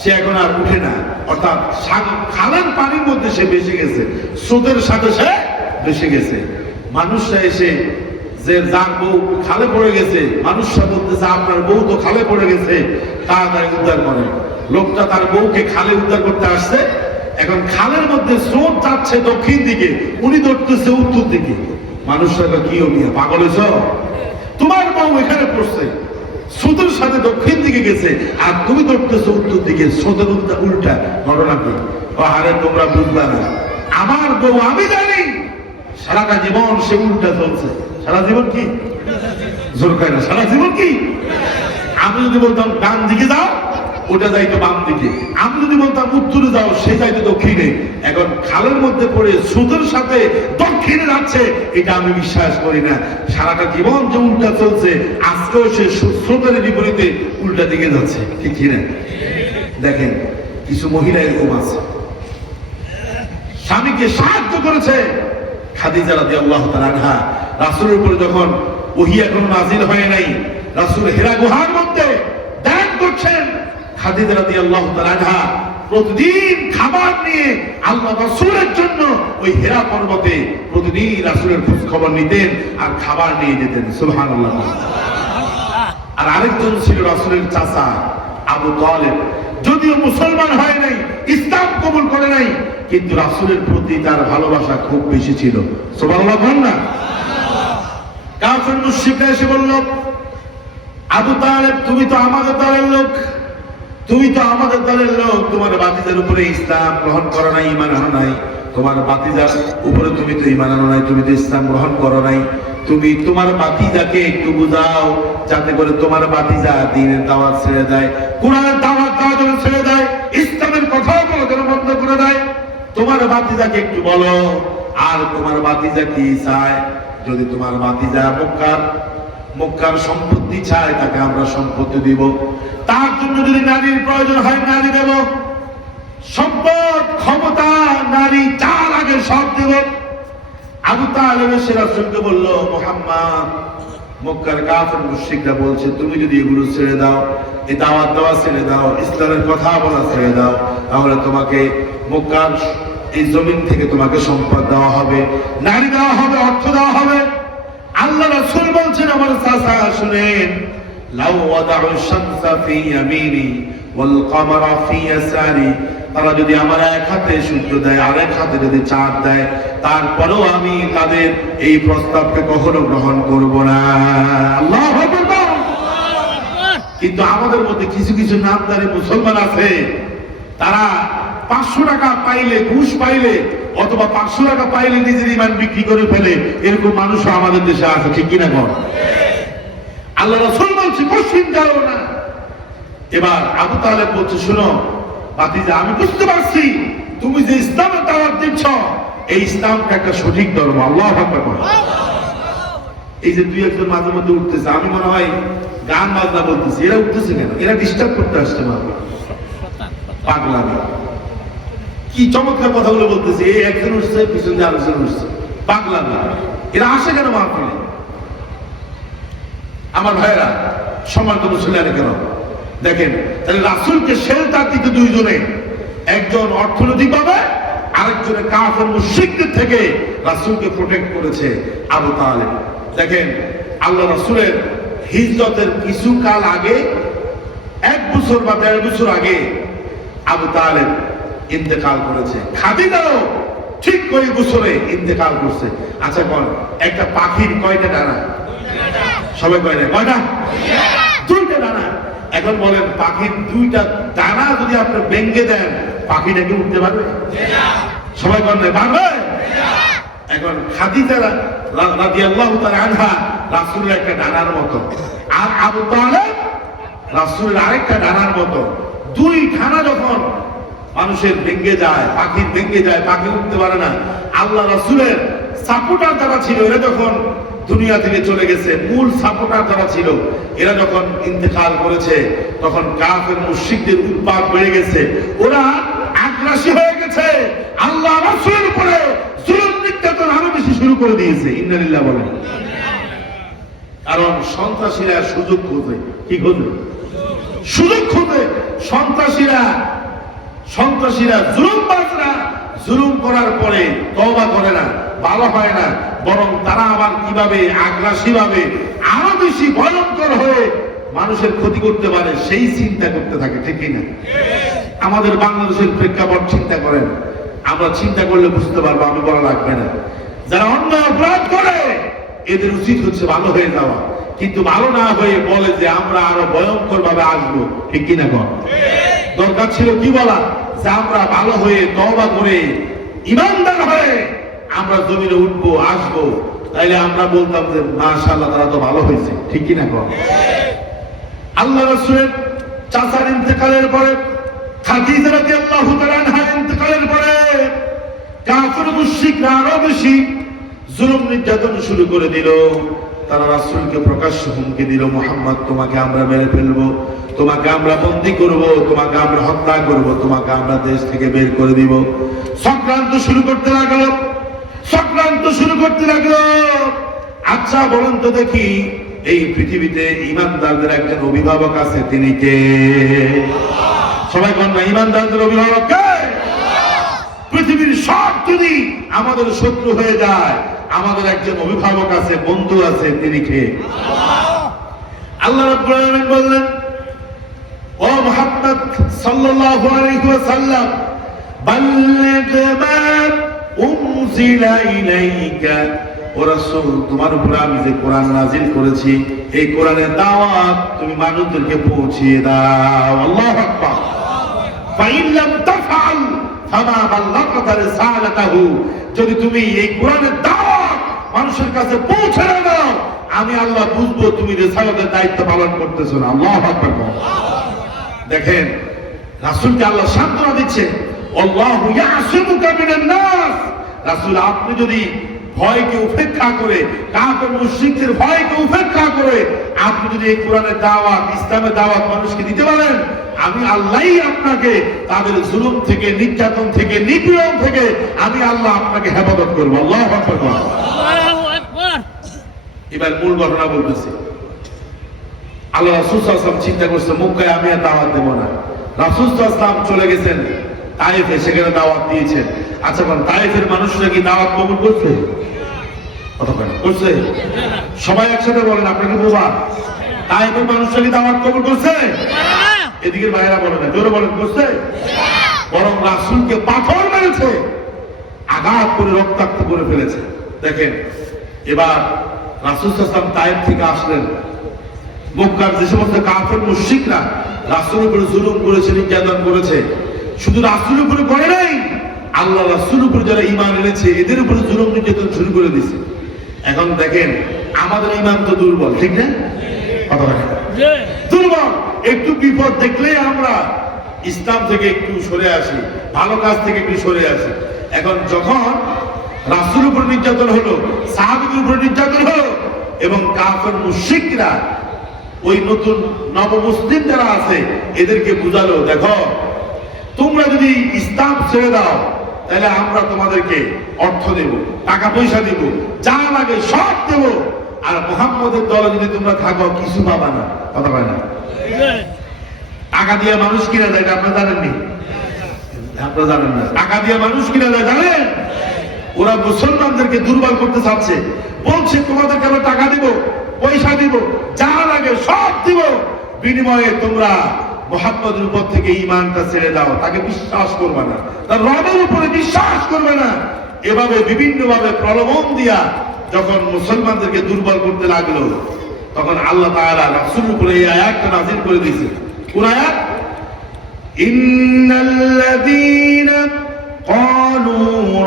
সে এখন আর উঠে না, অর্থাৎ খালের পানির মধ্যে সে ভেসে গেছে, স্রোতের সাথে সে ভেসে গেছে। মানুষরা এসে যে যার বউ খালে পড়ে গেছে, মানুষরা বলতেছে আপনার বউ তো খালে পড়ে গেছে, তাড়াতাড়ি উদ্ধার করেন। লোকটা তার বউকে খালে উদ্ধার করতে আসছে, এখন খালের মধ্যে স্রোত যাচ্ছে দক্ষিণ দিকে, উনি ধরতেছে উত্তর দিকে। মানুষরা কি মিয়া পাগল হয়েছ, তোমার বউ এখানে পড়ছে, স্রোতের সাথে দক্ষিণ দিকে গেছে, আর তুমি ধরতেছো উত্তর দিকে, স্রোতের উল্টা। ঘটনা কি? আরে তোমরা বুঝলা না, আমার বউ আমি জানি সারাটা জীবন সে উল্টা চলছে। সারা জীবন কি জোর খায় না, সারা জীবন কি? আমি যদি বলতাম ডান দিকে যাও, ওটা যাইতো বাম দিকে। আমি যদি বলতাম উত্তরে যাও, সে যাইতো দক্ষিণে। এখন খালের মধ্যে পড়ে স্রোতের সাথে দক্ষিণে যাচ্ছে, এটা আমি বিশ্বাস করি না। সারাটা জীবন যে উল্টা চলছে, আজকেও সে স্রোতের বিপরীতে উল্টা দিকে যাচ্ছে, ঠিক কিনা? দেখেন কিছু মহিলা এরকম আছে, স্বামীকে সাহায্য করেছে। খাদিজা রাদিয়াল্লাহু তাআলা আনহা, রাসূলের উপরে যখন ওহী এখনো নাযিল হয় নাই, রাসূল হেরা গুহার মধ্যে ধ্যান করছেন, খাদিজা রাদিয়াল্লাহু তাআলা আনহা প্রতিদিন খাবার নিয়ে আল্লাহ রাসূলের জন্য ওই হেরা পর্বতে প্রতিদিন রাসূলের খোঁজ খবর নিতেন আর খাবার নিয়ে যেতেন। সুবহানাল্লাহ। আর আরেকজন ছিল রাসূলের চাচা আবু তালেব, যদিও মুসলমান হয় নাই, ইসলাম কবুল করে নাই, কিন্তু রাসূলের প্রতি তার ভালোবাসা খুব বেশি ছিল। সুবহানাল্লাহ বলেন না? কাফের মুশরিকরা এসে বলল, আবু তালেব তুমি তো আমাদের দলের লোক, তুমি তো আমাদের দলের লোক, তোমার বাতিজার উপরে ইসলাম গ্রহণ করো নাই, ঈমান আনো নাই, তোমার বাতিজার উপরে তুমি তো ঈমান আনো নাই, তুমি তো ইসলাম গ্রহণ করো নাই, তুমি তোমার বাতিজাকে একটু বুঝাও যাতে করে তোমার বাতিজা দ্বীনের দাওয়াত ছেড়ে দেয়, কোরআনের দাওয়াত দেওয়া যেন ছেড়ে দেয়, ইসলামের কথাও বলা যেন বন্ধ করে দেয়। তোমার বাতিজাকে একটু বলো। আর তোমার বাতিজা কি চায়? যদি তোমার বাতিজা মক্কার সম্পত্তি চায়, তাকে আমরা সম্পত্তি দিব। তার জন্য যদি নারীর প্রয়োজন হয়, নারী দেব। সম্পদ, ক্ষমতা, নারী যা লাগে সব দেব। আবু তালেব এসে রাসূলকে বলল, মুহাম্মদ, মক্কার কাফের মুশরিকরা বলছে তুমি যদি এগুলো ছেড়ে দাও, এই দাওয়াত দেওয়া ছেড়ে দাও, ইসলামের কথা বলা ছেড়ে দাও, তাহলে তোমাকে মক্কার এই জমিন থেকে তোমাকে সম্পদ দেওয়া হবে, নারী দেওয়া হবে, অর্থ দেওয়া হবে। আল্লাহ রাসূল বলছেন, আমার চাচা শুনেন, লাউ ওয়াদাউ শামসা ফি ইয়ামিনি ওয়াল কমারা ফি ইয়াসারি, তারা যদি আমার এক হাতে সূর্য দেয়, আরেক হাতে যদি চাঁদ দেয়, তারপরেও আমি তাদের এই প্রস্তাবকে কখনো গ্রহণ করব না। আল্লাহু আকবার। কিন্তু আমাদের মধ্যে কিছু কিছু নামদারি মুসলমান আছে, তারা 500 টাকা পাইলে, ঘুষ পাইলে, অথবা 500 টাকা পাইলে নিজের ঈমান বিক্রি করে ফেলে। এরকম মানুষও আমাদের দেশে আছে, ঠিক কিনা বল? আল্লাহ রাসূল বলছে পশ্চিম যাও না। এবার আবু তালেব বলছে, শোনো ভাতিজা, আমি বুঝতে পারছি তুমি যে ইসলামের দাওয়াত দিচ্ছ, এই ইসলামটা একটা সঠিক ধর্ম। আল্লাহু আকবার। এই যে দুই একজন মাঝে মধ্যে উঠতেছে, আমি মনে হয় গান বাজনা বলতেছি, এরা উঠতেছে কেন? এরা ডিস্টার্ব করতে আসছে না, পাগলা কি চমৎকার কথাগুলো বলতেছে। এই একজন উঠছে, পিছন দিয়ে আরেকজন উঠছে, পাগলা না। এরা আসে কেন মাহফিলে? আমার ভাইরা, সম্মানিত মুসলিম কেন দেখেন, তাহলে রাসূলকে শেল্টার দিতে দুইজনে, একজন অর্থনৈতিক ভাবে, আরেকজনে কাফের মুশরিকদের থেকে রাসূলকে প্রোটেক্ট করেছে আবু তালেব। দেখেন আল্লাহ রাসূলের হিজরতের কিছু কাল আগে, 1 বছর বা 1.5 বছর আগে আবু তালেব ইন্তেকাল করেছে। খাদিজাও ঠিক ওই বছরে ইন্তেকাল করছে। আচ্ছা বল, একটা পাখির কয়টা ডানা? সবাই কয় না, কয়টা? 2টা ডানা। এখন বলেন, পাখির 2টা ডানা যদি আপনি ভেঙে দেন, পাখিটা কি উঠতে পারবে? সবাই কয় না, পারবে? এখন খাদিজা রাদিয়াল্লাহু তাআলা আনহা রাসূলের একটা ডানার মতো, আর আবু তালেব রাসূলের আরেকটা ডানার মতো। 2 ডানা যখন মানুষের ভেঙে যায়, পাখির ভেঙে যায়, পাখি উঠতে পারে না, আল্লাহ রাসূলের সাপোর্টার যারা ছিল, এরা যখন দুনিয়া থেকে চলে গেছে, মূল সাপোর্টার যারা ছিল, এরা যখন ইন্তেকাল করেছে, তখন কাফের মুশরিকদের উৎপাত বেড়ে গেছে। ওরা আগ্রাসী হয়ে গেছে, আল্লাহ রাসূলের উপরে জুলুম নির্যাতন আরো বেশি শুরু করে দিয়েছে। ইন্না লিল্লাহি বলেন। কারণ সন্ত্রাসীরা সুযোগ খোঁজে। কি খোঁজে? সুযোগ খুঁজে সন্ত্রাসীরা জুলুমবাজরা জুলুম করার পরে তওবা করে না, ভালো হয় না, বরং তারা আবার কিভাবে আগ্রাসী ভাবে আরো বেশি ভয়ঙ্কর হয়ে মানুষের ক্ষতি করতে পারে সেই চিন্তা করতে থাকে, ঠিক না? আমাদের বাংলাদেশের প্রেক্ষাপট চিন্তা করেন, আমরা চিন্তা করলে বুঝতে পারবো, আমি বলা লাগবে না। যারা অন্য অপরাধ করে এদের উচিত হচ্ছে ভালো হয়ে যাওয়া, কিন্তু ভালো না হয়ে বলে যে আমরা আরো ভয়ঙ্কর ভাবে আসবো, ঠিক কিনা? দরকার ছিল কি বলা, যে আমরা ভালো হয়ে তওবা করে ইমানদার হয়ে আমরা জমিনে উঠবো, আসবো, তাইলে আমরা বলতাম যে মাশাআল্লাহ তারা তো ভালো হয়েছে, ঠিক কিনা? আল্লাহ রাসূলের চাচার ইন্তেকালের পরে, খাদিজা রাদিয়াল্লাহু তাআলা আনহার ইন্তেকালের পরে কাফির মুশরিকরা আরো বেশি জুলুম নির্যাতন শুরু করে দিল। তারা রাসূলকে প্রকাশ্যে হুমকি দিল, মুহাম্মদ তোমাকে আমরা মেরে ফেলবো, তোমাকে আমরা বন্দী করব, তোমাকে আমরা হত্যা করব, তোমাকে আমরা দেশ থেকে বের করে দিব। চক্রান্ত শুরু করতে লাগলো। আচ্ছা বলুন তো দেখি, এই পৃথিবীতে ইমানদারদের একজন অভিভাবক আছে, তিনি কে? সবাই বলেন না, ইমানদারদের অভিভাবক কে? পৃথিবীর সব যদি আমাদের শত্রু হয়ে যায়, আমাদের একজন অভিভাবক আছে, বন্ধু আছে, তিনি কে? আল্লাহ রাব্বুল আলামিন বললেন, ও মুহাম্মদ সাল্লাল্লাহু আলাইহি ওয়াসাল্লাম, বাল্লিগ মা উনজিলা ইলাইকা, ও রাসূল তোমার উপর আমি যে কোরআন নাযিল করেছি, এই কোরআনের দাওয়াত তুমি মানুষদেরকে পৌঁছিয়ে দাও। আল্লাহু আকবার। ফাইন লাম তাফআল ফামা বাল্লাগতা রিসালাতাহু, যদি তুমি এই কোরআনের দাওয়াত মানুষের কাছে পৌঁছে না দাও, আমি আল্লাহ বুঝবো তুমি রিসালাতের দায়িত্ব পালন করতেছো না। আল্লাহু আকবার। দেখেন, রাসূলকে আল্লাহ সান্ত্বনা দিচ্ছে, আল্লাহু ইয়াসিমুকা মিনান নাস। রাসূল, আপনি যদি ভয়কে উপেক্ষা করে, কাফের মুশরিকদের ভয়কে উপেক্ষা করে আপনি যদি এই কোরআনের দাওয়াত, ইসলামের দাওয়াত মানুষকে দিতে পারেন, আমি আল্লাহই আপনাকে তাদের জুলুম থেকে, নির্যাতন থেকে, নিপীড়ন থেকে আমি আল্লাহ আপনাকে হেফাজত করবো। আল্লাহু আকবার। এবার মূল ঘটনা বলতেছি। আল্লাহ রাসূল সাল্লাল্লাহু আলাইহি ওয়াসাল্লাম চিন্তা করছে, মক্কায় আমি আর দাওয়াত দেব না। রাসূল সাল্লাল্লাহু আলাইহি ওয়াসাল্লাম চলে গেছেন তায়েফে, সেখানে দাওয়াত দিয়েছেন। আচ্ছা বলেন, তায়েফের মানুষরা কি দাওয়াত কবুল করছে? করছে? সবাই একসাথে বলেন, আপনাকে বোবা। তায়েফের মানুষরা কি দাওয়াত কবুল করছে? এদিকে ভাইয়েরা বলেন না, জোরে বলেন, করছে? বরং রাসূলকে পাথর মেরেছে, আঘাত করে রক্তাক্ত করে ফেলেছে। দেখেন, এবার রাসূল সাল্লাল্লাহু আলাইহি ওয়াসাল্লাম তায়েফ থেকে আসলেন। মক্কার যে সমস্ত কাফের মুশরিকরা রাসূলের উপরে জুলুম করেছে, নির্যাতন করেছে, শুধু রাসূলের উপরে করে নাই, আল্লাহ রাসূলের উপরে যারা ঈমান এনেছে এদের উপরে জুলুম নির্যাতন শুরু করে দিয়েছে। এখন দেখেন, আমাদের ঈমান তো দুর্বল, ঠিক না? কথা বলেন, দুর্বল। একটু বিপদ দেখলেই আমরা ইসলাম থেকে একটু সরে আসি, ভালো কাজ থেকে একটু সরে আসি। এখন যখন রাসূলের উপর নির্যাতন হলো, সাহাবীদের উপর নির্যাতন হলো, এবং কাফের মুশরিকরা ওই নতুন নবমুসলিম যারা আছে এদেরকে বুঝালো, দেখো তোমরা যদি ইসলাম ছেড়ে দাও তাহলে আমরা তোমাদেরকে অর্থ দেব, টাকা পয়সা দেব, যা লাগে সব দেব, আর মুহাম্মদের দলে যদি তোমরা থাকো কিছু পাবা না। কথা বলে না? টাকা দিয়ে মানুষ কিনা যায়, আপনারা জানেননি? আপনারা জানেন না? টাকা দিয়ে মানুষ কিনা যায় জানেন? ওরা মুসলমানদেরকে দুর্বল করতে চাচ্ছে, বলছে তোমাদেরকে আমরা টাকা দিব, পয়সা দিব, যা লাগে সব দিব, বিনিময়ে তোমরা মুহাম্মদের উপর থেকে ঈমানটা ছেড়ে দাও, তাকে বিশ্বাস করবে না, তার রবের উপরে বিশ্বাস করবে না। এভাবে বিভিন্ন ভাবে প্রলোভন দিয়া যখন মুসলমানদেরকে দুর্বল করতে লাগলো, তখন আল্লাহ তাআলা রাসূলের উপরে এই আয়াতটা নাযিল করে দিয়েছে। কোন আয়াত? ইন্নাল্লাযীনা ক্বালু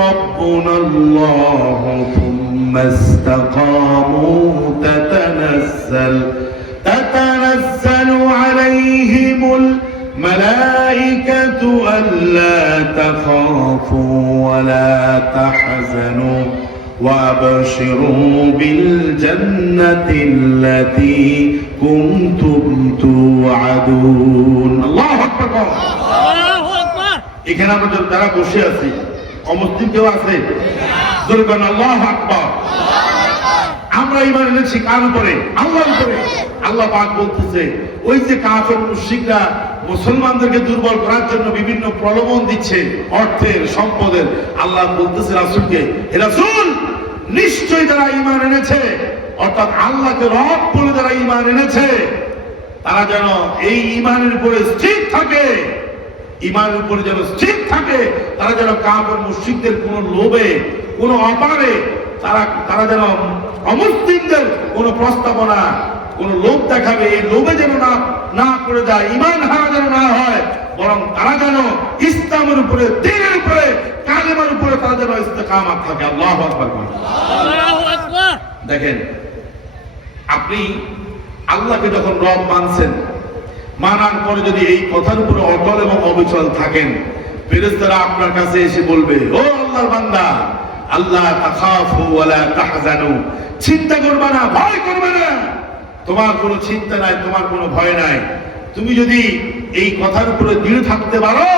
রাব্বুনাল্লাহু থুম্মা ইসতাকামু তাতানাজ্জালু আলাইহিমুল মালাইকাতু আল্লা তাখাফু ওয়া লা তাহজানু وابشروا بالجنة التي كنتم توعدون الله أكبر الله أكبر এখানে আমরা যারা বসে আছি অমুসলিম কেউ আছে? জোরে বলেন আল্লাহু আকবার। আমরা ঈমান এনেছি কার উপরে? আল্লাহর উপরে। আল্লাহ পাক বলতেছে ওই যে কাফের মুশরিকরা মুসলমানদেরকে দুর্বল করার জন্য বিভিন্ন প্রলোভন দিচ্ছে, অর্থের, সম্পদের। আল্লাহ বলতেছে রাসূলকে, হে রাসূল, নিশ্চয়ই যারা ঈমান এনেছে, অর্থাৎ আল্লাহকে রব বলে যারা ঈমান এনেছে, তারা যেন এই ঈমানের উপরে স্থির থাকে, ঈমানের উপরে যেন স্থির থাকে। তারা যেন কাফের মুশরিকদের কোন লোভে, কোন অপারে, তারা যেন অমুসলিমদের কোন প্রস্তাবনা, কোন লোভ দেখাবে, এই লোভে যেন না করে যায়, ঈমান হারা যেন না হয়, বরং তারা যেন ইসলামের উপরে, দ্বীনের উপরে, কালেমার উপরে তারা যেন ইস্তেকামাত থাকে। আল্লাহু আকবার। আল্লাহু আকবার। দেখেন, আপনি আল্লাহকে যখন রব মানছেন, মানার পরে যদি এই কথার উপরে অটল এবং অবিচল থাকেন, ফেরেশতারা আপনার কাছে এসে বলবে, ও আল্লাহর বান্দা, আল্লাহ তাখাফু ওয়ালা তাহজানু, চিন্তা করবে না, ভয় করবে না, তোমার কোনো চিন্তা নাই, তোমার কোনো ভয় নাই। তুমি যদি এই কথার উপরে দৃঢ় থাকতে পারো,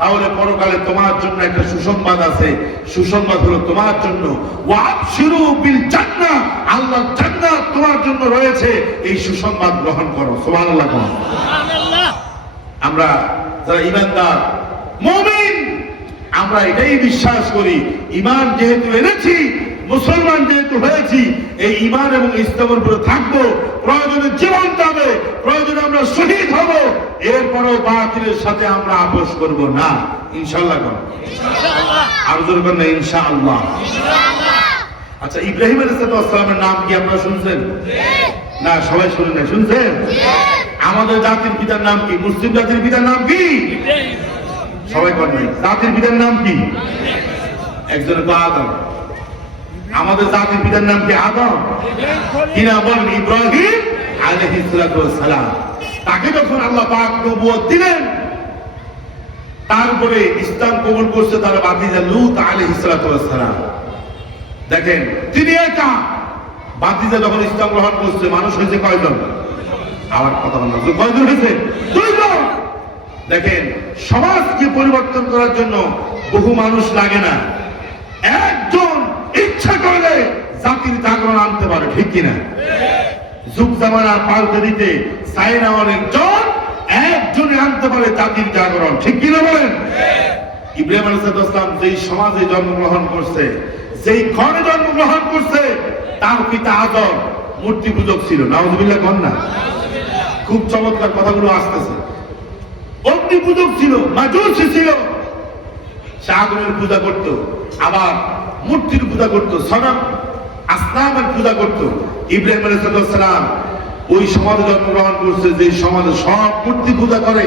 তাহলে পরকালে তোমার জন্য একটা সুসংবাদ আছে। সুসংবাদ হলো তোমার জন্য ওয়াবশিরু বিল জান্নাহ, আল্লাহর জান্নাত তোমার জন্য রয়েছে, এই সুসংবাদ গ্রহণ করো। সুবহানাল্লাহ। সুবহানাল্লাহ। আমরা যারা ঈমানদার মুমিন, আমরা এটাই বিশ্বাস করি, ঈমান যেহেতু এনেছি, মুসলমান যেহেতু হয়েছি, এই ঈমান এবং ইসলামের উপরে থাকবো, প্রয়োজনে জীবন যাবে, প্রয়োজনে আমরা শহীদ হব, এরপরেও বাতিলের সাথে আমরা আপোষ করব না। ইনশাআল্লাহ। ইনশাআল্লাহ। আর জোরে বলেন ইনশাআল্লাহ। ইনশাআল্লাহ। আচ্ছা, ইব্রাহিম আলাইহিস সালামের নাম কি আপনারা শুনছেন? না, সবাই শুনেন না, শুনছেন? আমাদের জাতির পিতার নাম কি? মুসলিম জাতির পিতার নাম কি? সবাই কর নাই। জাতির পিতার নাম কি? একজনের তো আদম। আমাদের জাতির পিতার নাম কি? আদম। কি নাম বলেন? ইব্রাহিম আলাইহিস সালাম। তাকে যখন আল্লাহ পাক নবুয়ত দিলেন, তারপরে ইসলাম কবুল করছে তার ভাতিজা লূত আলাইহিস সালাম। দেখেন, তিনি একা, ভাতিজা যখন ইসলাম গ্রহণ করছে, মানুষ হয়েছে কয়জন? আমার কথা বললাম, কয়জন হয়েছে? 2 জন। দেখেন, সমাজকে পরিবর্তন করার জন্য বহু মানুষ লাগে না, একজন ইচ্ছা করলে জাতির জাগরণ আনতে পারে, ঠিক কিনা? যুগ জামানা পাল্টে দিতে চায় না অনেকজন, একজনে আনতে পারে জাতির জাগরণ, ঠিক কিনা বলেন? ইব্রাহিম আলাইহিস সালাম যেই সমাজে জন্মগ্রহণ করছে, যেই ঘরে জন্মগ্রহণ করছে, তার পিতা আদম মূর্তি পূজক ছিল। নাউযুবিল্লাহ কন না? খুব চমৎকার কথাগুলো আসতেছে। অগ্নি পূজক ছিল, মাজুসী ছিল, সে আগুনের পূজা করত, আবার মূর্তির পূজা করত, সনম আসনামের পূজা করত। ইব্রাহিম আলাইহিস সালাম ওই সমাজে জন্মগ্রহণ করছে, যে সমাজে সব মূর্তি পূজা করে,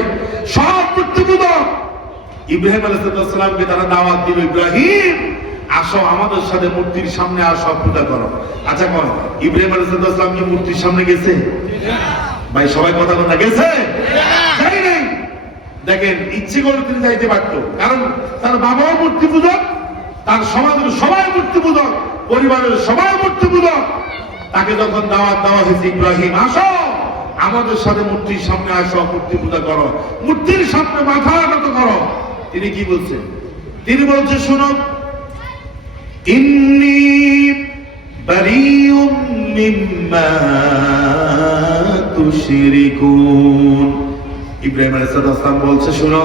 সব মূর্তি পূজক। ইব্রাহিম আলাইহিস সালামকে তারা দাওয়াত দিল, ইব্রাহিম আসো, আমাদের সাথে মূর্তির সামনে আসো, পূজা করো। আচ্ছা কোন ইব্রাহিম আলাইহিস সালাম কি মূর্তির সামনে গেছে? ভাই সবাই কথা বলে গেছে? যাই নাই। দেখেন, ইচ্ছে করে তিনি যাইতে পারতো, কারণ তার বাবাও মূর্তি পূজক, তার সমাজের সবাই মূর্তি পূজক, পরিবারের সবাই মূর্তি পূজক। তাকে যখন দাওয়াত দেওয়া হয়েছে, ইব্রাহিম আসো, আমাদের সাথে মূর্তির সামনে আসো, মূর্তি পূজা করো, মূর্তির সামনে মাথা নত করো, তিনি কি বলছেন? তিনি বলছে, শুনো, ইন্নী বারিউম মিম্মা তুশরিকুন। ইব্রাহিম আলাইহিস সালাম বলছে, শুনো,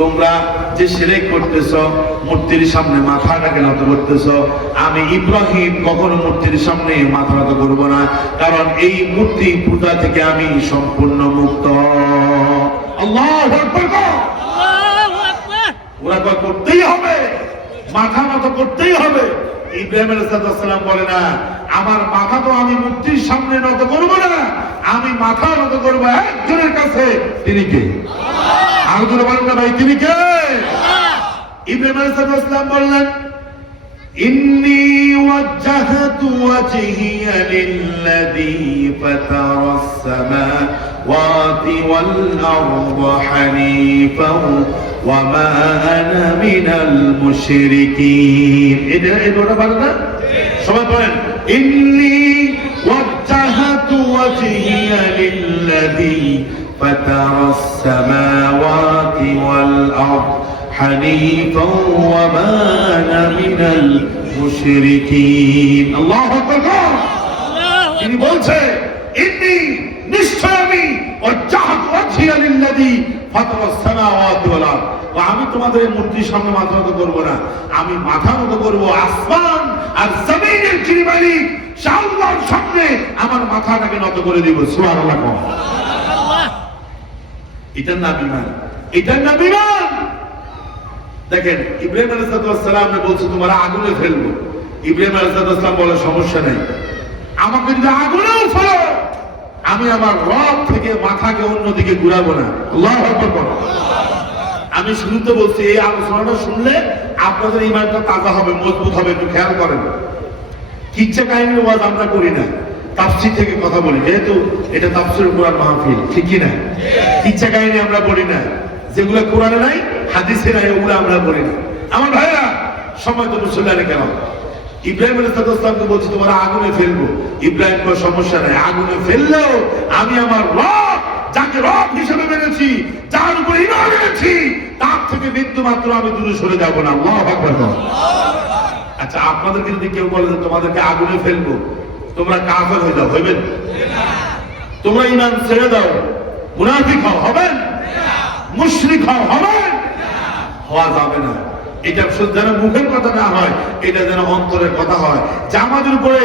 তোমরা যে শিরক করতেছো, মূর্তির সামনে মাথাটাকে নত করতেছো, আমি ইব্রাহিম কখনো মূর্তির সামনে মাথা নত করব না, কারণ এই মূর্তি পূজা থেকে আমি সম্পূর্ণ মুক্ত। আল্লাহু আকবার। আল্লাহু আকবার। ওরা তো করতেই হবে, মাথা নত করতেই হবে। ইব্রাহিম আলাইহিস সালাম বলে না, আমার মাথা তো আমি মূর্তির সামনে নত করব না, আমি মাথা নত করব একজনের কাছে। তিনি কে? আর জোরে বলেন না ভাই, তিনি কে? ইব্রাহিম আলাইহিস সালাম বললেন, ইন্নী ওয়াজ্জাহতু ওয়াজহিয়া লিল্লাযী ফাতারাস সামাওয়াতি ওয়াল আরদা হানিফান ওয়া মা আনা মিনাল মুশরিকিন। এটা বলেন না, সবাই বলেন, ইন্নী ওয়াজ্জাহতু ওয়াজহিয়া লিল্লাযী ফাতারাস সামাওয়াতি ওয়াল আরদা হানিফান ওয়া মা আনা মিনাল মুশরিকিন। আল্লাহু আকবার। তিনি বলছে, ইন্নী, নিশ্চয় আমি ওয়াজজাহতু ওয়াজহিয়া লিল্লাযী ফাতারাস সামাওয়াতি ওয়াল আরদ। আমি তোমাদের মূর্তির সামনে মাথা নত করব না, আমি মাথা নত করব আসমান আর জমিনের যিনি মালিক সেই আল্লাহর সামনে আমার মাথাটাকে নত করে দিব। সুবহানাল্লাহ। এটার নাম ঈমান, এটার নাম ঈমান। দেখেন ইব্রাহিম আলাইহিস সালাম বলছে তোমরা আগুনে ফেলবো। ইব্রাহিম আলাইহিস সালাম বলে সমস্যা নেই, আমাকে যদি আগুনেও ফেলো আমি আমার রব থেকে মাথাকে অন্যদিকে ঘুরাবো না। আল্লাহু আকবার। আমি শুরুতে বলছি এই আলোচনাটা শুনলে আপনাদের ঈমানটা তাজা হবে, মজবুত হবে। একটু খেয়াল করেন, কিচ্ছা কাহিনীর ওয়াজ আমরা করি না, তাফসীর থেকে কথা বলি, যেহেতু এটা তাফসীরুল কোরআন মাহফিল, ঠিক কি না? কিচ্ছা কাহিনী আমরা বলি না, যেগুলো কোরআনে নাই হাদিসে নাই ওগুলো আমরা বলি না। আমার ভাইরা সময় তো মুসলমানে কেন ইব্রাহিম আলাইহিস সালামকে বলছি তোমরা আগুনে ফেলবো। ইব্রাহিম কোনো সমস্যা নাই, আগুনে ফেললেও আমি আমার রব যাকে রব হিসেবে মেনেছি, যার উপরে ঈমান এনেছি, তার থেকে বিন্দু মাত্র আমি দূরে সরে যাব না। আল্লাহু আকবার। আচ্ছা আপনাদেরকে যদি কেউ বলে যে তোমাদেরকে আগুনে ফেলবো, তোমরা কাফের হয়ে যাও, হইবেন? তোমরা ঈমান ছেড়ে দাও, মুনাফিক হও, হবেন? মুশরিক হও, হবেন? হওয়া যাবে না। এটা যেন মুখের কথা না হয়, এটা যেন অন্তরের কথা হয়। যে আমাদের উপরে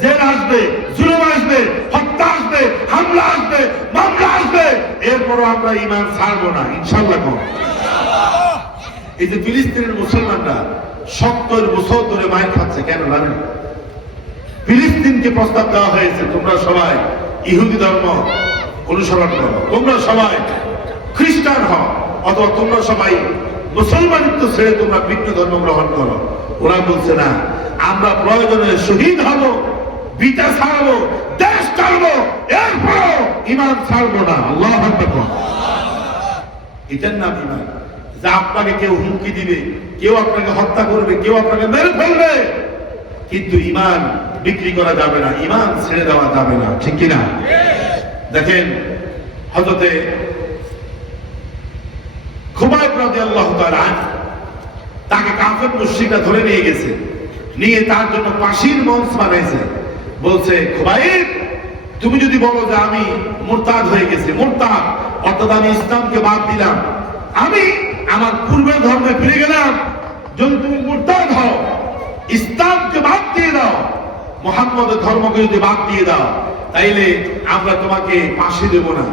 জেল আসবে, জুলুম আসবে, হত্যা আসবে, হামলা আসবে, মামলা আসবে, এরপরও আমরা ঈমান ছাড়বো না ইনশাআল্লাহ। এই যে ফিলিস্তিনের মুসলমানরা 70 বছর ধরে মাইর খাচ্ছে, কেন জানেন? ফিলিস্তিনকে প্রস্তাব দেওয়া হয়েছে তোমরা সবাই ইহুদি ধর্ম অনুসরণ করো, তোমরা সবাই খ্রিস্টান হও, অথবা তোমরা সবাই মুসলমানিত্ব ছেড়ে তোমরা ভিন্ন ধর্ম গ্রহণ করো। ওরা বলছে না, আমরা প্রয়োজনে শহীদ হব, বিটা ছাড়বো, দেশ ছাড়বো, এরপরও ঈমান ছাড়বো না। আল্লাহু আকবার। এটার নাম ঈমান। যে আপনাকে কেউ হুমকি দিবে, কেউ আপনাকে হত্যা করবে, কেউ আপনাকে মেরে ফেলবে, কিন্তু ঈমান বিক্রি করা যাবে না, ঈমান ছেড়ে দেওয়া যাবে না, ঠিক কিনা? দেখেন হযরতে খুবাইব রাদিয়াল্লাহু তাআলা তাকে কাফের মুশরিকরা ধরে নিয়ে গেছে, নিয়ে তার জন্য ফাঁসির মঞ্চ বানাইছে। বলছে খুবাইব তুমি যদি বলো যে আমি মুরতাদ হয়ে গেছি, মুরতাদ অর্থাৎ আমি ইসলামকে বাদ দিলাম, আমি আমার পূর্বের ধর্মে ফিরে গেলাম, যদি তুমি মুরতাদ হও, ইসলামকে বাদ দিয়ে দাও, মুহাম্মদের ধর্মকে যদি বাদ দিয়ে দাও, তাইলে আমরা তোমাকে ফাঁসি দেব না,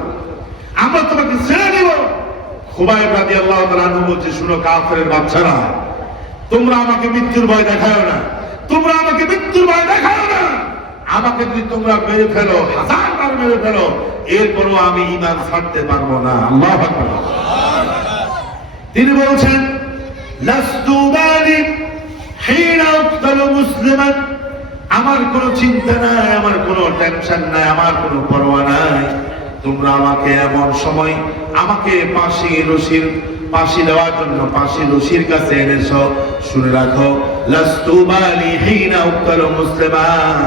আমরা তোমাকে ছেড়ে দেব। খুবাইব রাদিয়াল্লাহু তাআলা আনহু বলছে শুনো কাফেরের বাচ্চারা, তোমরা আমাকে মৃত্যুর ভয় দেখাও না, তোমরা আমাকে মৃত্যুর ভয় দেখাও না। আমাকে যদি তোমরা মেরে ফেলো, 1000 বার মেরে ফেলো, এরপরও আমি ঈমান ছাড়তে পারবো না। আল্লাহু আকবার। তিনি বলছেন লাস্তু বালি হিনা উকতালু মুসলিমান, আমার কোনো চিন্তা নাই, আমার কোনো টেনশন নাই, আমার কোনো পরোয়া নাই। তোমরা আমাকে এমন সময় আমাকে ফাঁসি দেওয়ার জন্য ফাঁসি রশির কাছে এনেছো, শুনে রাখো লাস্তু বালি হিনা উকতালু মুসলিমান,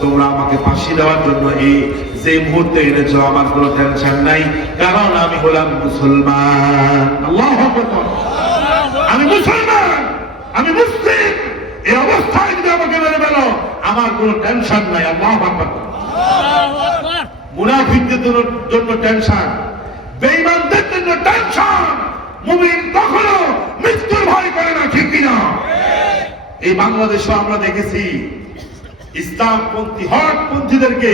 তোমরা আমাকে ফাঁসি দেওয়ার জন্য এই যে মুহূর্তে এনেছো আমার কোনো টেনশন নাই, কারণ আমি হলাম মুসলমান। আল্লাহু আকবার। আমি মুসলমান, আমি মুসলিম, এই অবস্থায় যদি আমাকে মেরে ফেলো আমার কোনো টেনশন নাই। আল্লাহু আকবার। মুনাফিকদের জন্য টেনশন, বেঈমানদের জন্য টেনশন। মুমিন কখনো মৃত্যুর ভয় করে না, ঠিক কিনা? এই বাংলাদেশে আমরা দেখেছি ইসলামপন্থী হকপন্থীদেরকে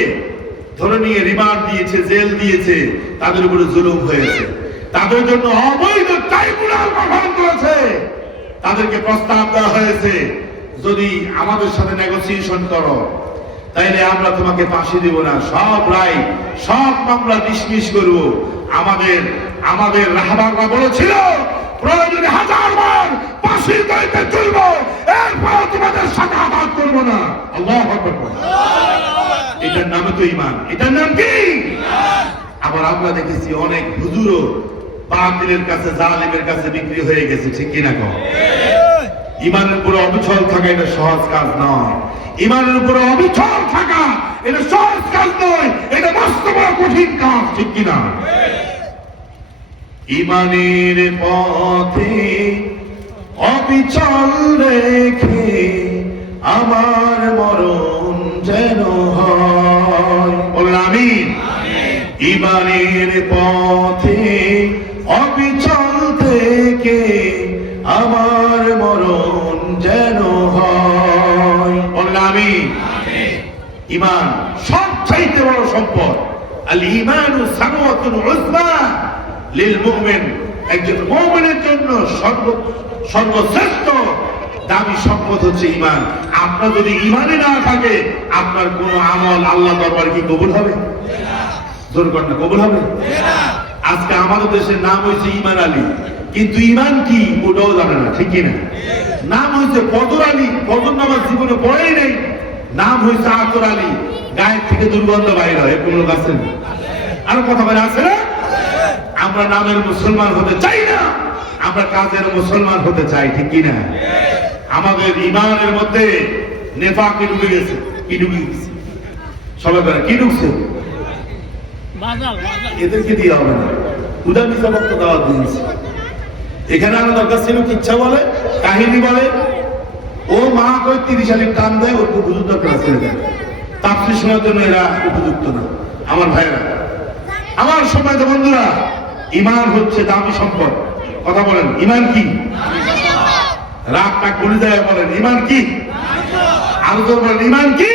ধরে নিয়ে রিমান্ড দিয়েছে, জেল দিয়েছে, তাদের উপরে জুলুম হয়েছে, তাদের জন্য অবৈধ ট্রাইব্যুনাল গঠন করেছে, তাদেরকে প্রস্তাব দেওয়া হয়েছে যদি আমাদের সাথে নেগোসিয়েশন করো তাইলে আমরা তোমাকে ফাঁসি দিব না, সব রায় সব মামলা ডিসমিস করব। আমাদের রাহবাররা বলেছিল প্রয়োজনে 1000 বার ফাঁসির দড়িতে ঝুলবো, এরপর তোমাদের সাথে আঘাত করবো না। আল্লাহু আকবার। এটার নামে তো ঈমান, এটার নাম কি? আবার আমরা দেখেছি অনেক হুজুরও বাতিলের কাছে, জালিমের কাছে বিক্রি হয়ে গেছে, ঠিক কিনা? ঈমানের উপরে অবিচল থাকা এটা সহজ কাজ নয়। ঈমানের উপরে অবিচল থাকা এটা সহজ কাজ নয়, এটা মস্ত বড় কঠিন কাজ, ঠিক কিনা? ঈমানের পথে অবিচল রেখে আমার মরণ যেন হয়, বলেন আমিন। ঈমানের পথে অবিচল থেকে আমার মরণ যেন হয়। বলেন আমিন। ঈমান সবচাইতে বড় সম্পদ। আল ঈমানু সামাওয়াতুন উযমা লিল মুমিন। একজন মুমিনের জন্য সর্বশ্রেষ্ঠ দামি সম্পদ হচ্ছে ঈমান। আপনার যদি ঈমানে না থাকে, আপনার কোন আমল আল্লাহ দরবারে কি কবুল হবে? জোর করে না, কবুল হবে? আজকে আমাদের দেশের নাম হয়েছে ঈমান আলী, কিন্তু ঈমান কি ওটাও জানে না, ঠিক কিনা? নাম হয়েছে ফজর আলী, ফজর নামাজ জীবনে পড়েই নেই। নাম হয়েছে আতর আলী, গায়ের থেকে দুর্গন্ধ বাইর হয়। কোন লোক আছেন? আরো কথা বলে আছে না? আমরা নামের মুসলমান হতে চাই না, আমরা কাজের মুসলমান হতে চাই, ঠিক কিনা? আমাদের ঈমানের মধ্যে নেফাকি ঢুকে গেছে। কি ঢুকে গেছে? সবাই বলে কি ঢুকছে? এদেরকে দিয়ে হবে না, উদার নিজামত দাওয়াত দিয়েছে। এখানে আমার দরকার ছিল কিচ্ছা বলে, কাহিনী বলে, ও মা কই 30 আলির টান দেয়, ওর বুঝুর দরকার আছে। তাফসীর শোনার জন্য এরা উপযুক্ত না। আমার ভাইরা, আমার সম্মানিত বন্ধুরা, ঈমান হচ্ছে দামি সম্পদ। কথা বলেন, ঈমান কি? রাগ টাক বলে যায় বলেন, ঈমান কি? আরো তো বলেন, ঈমান কি?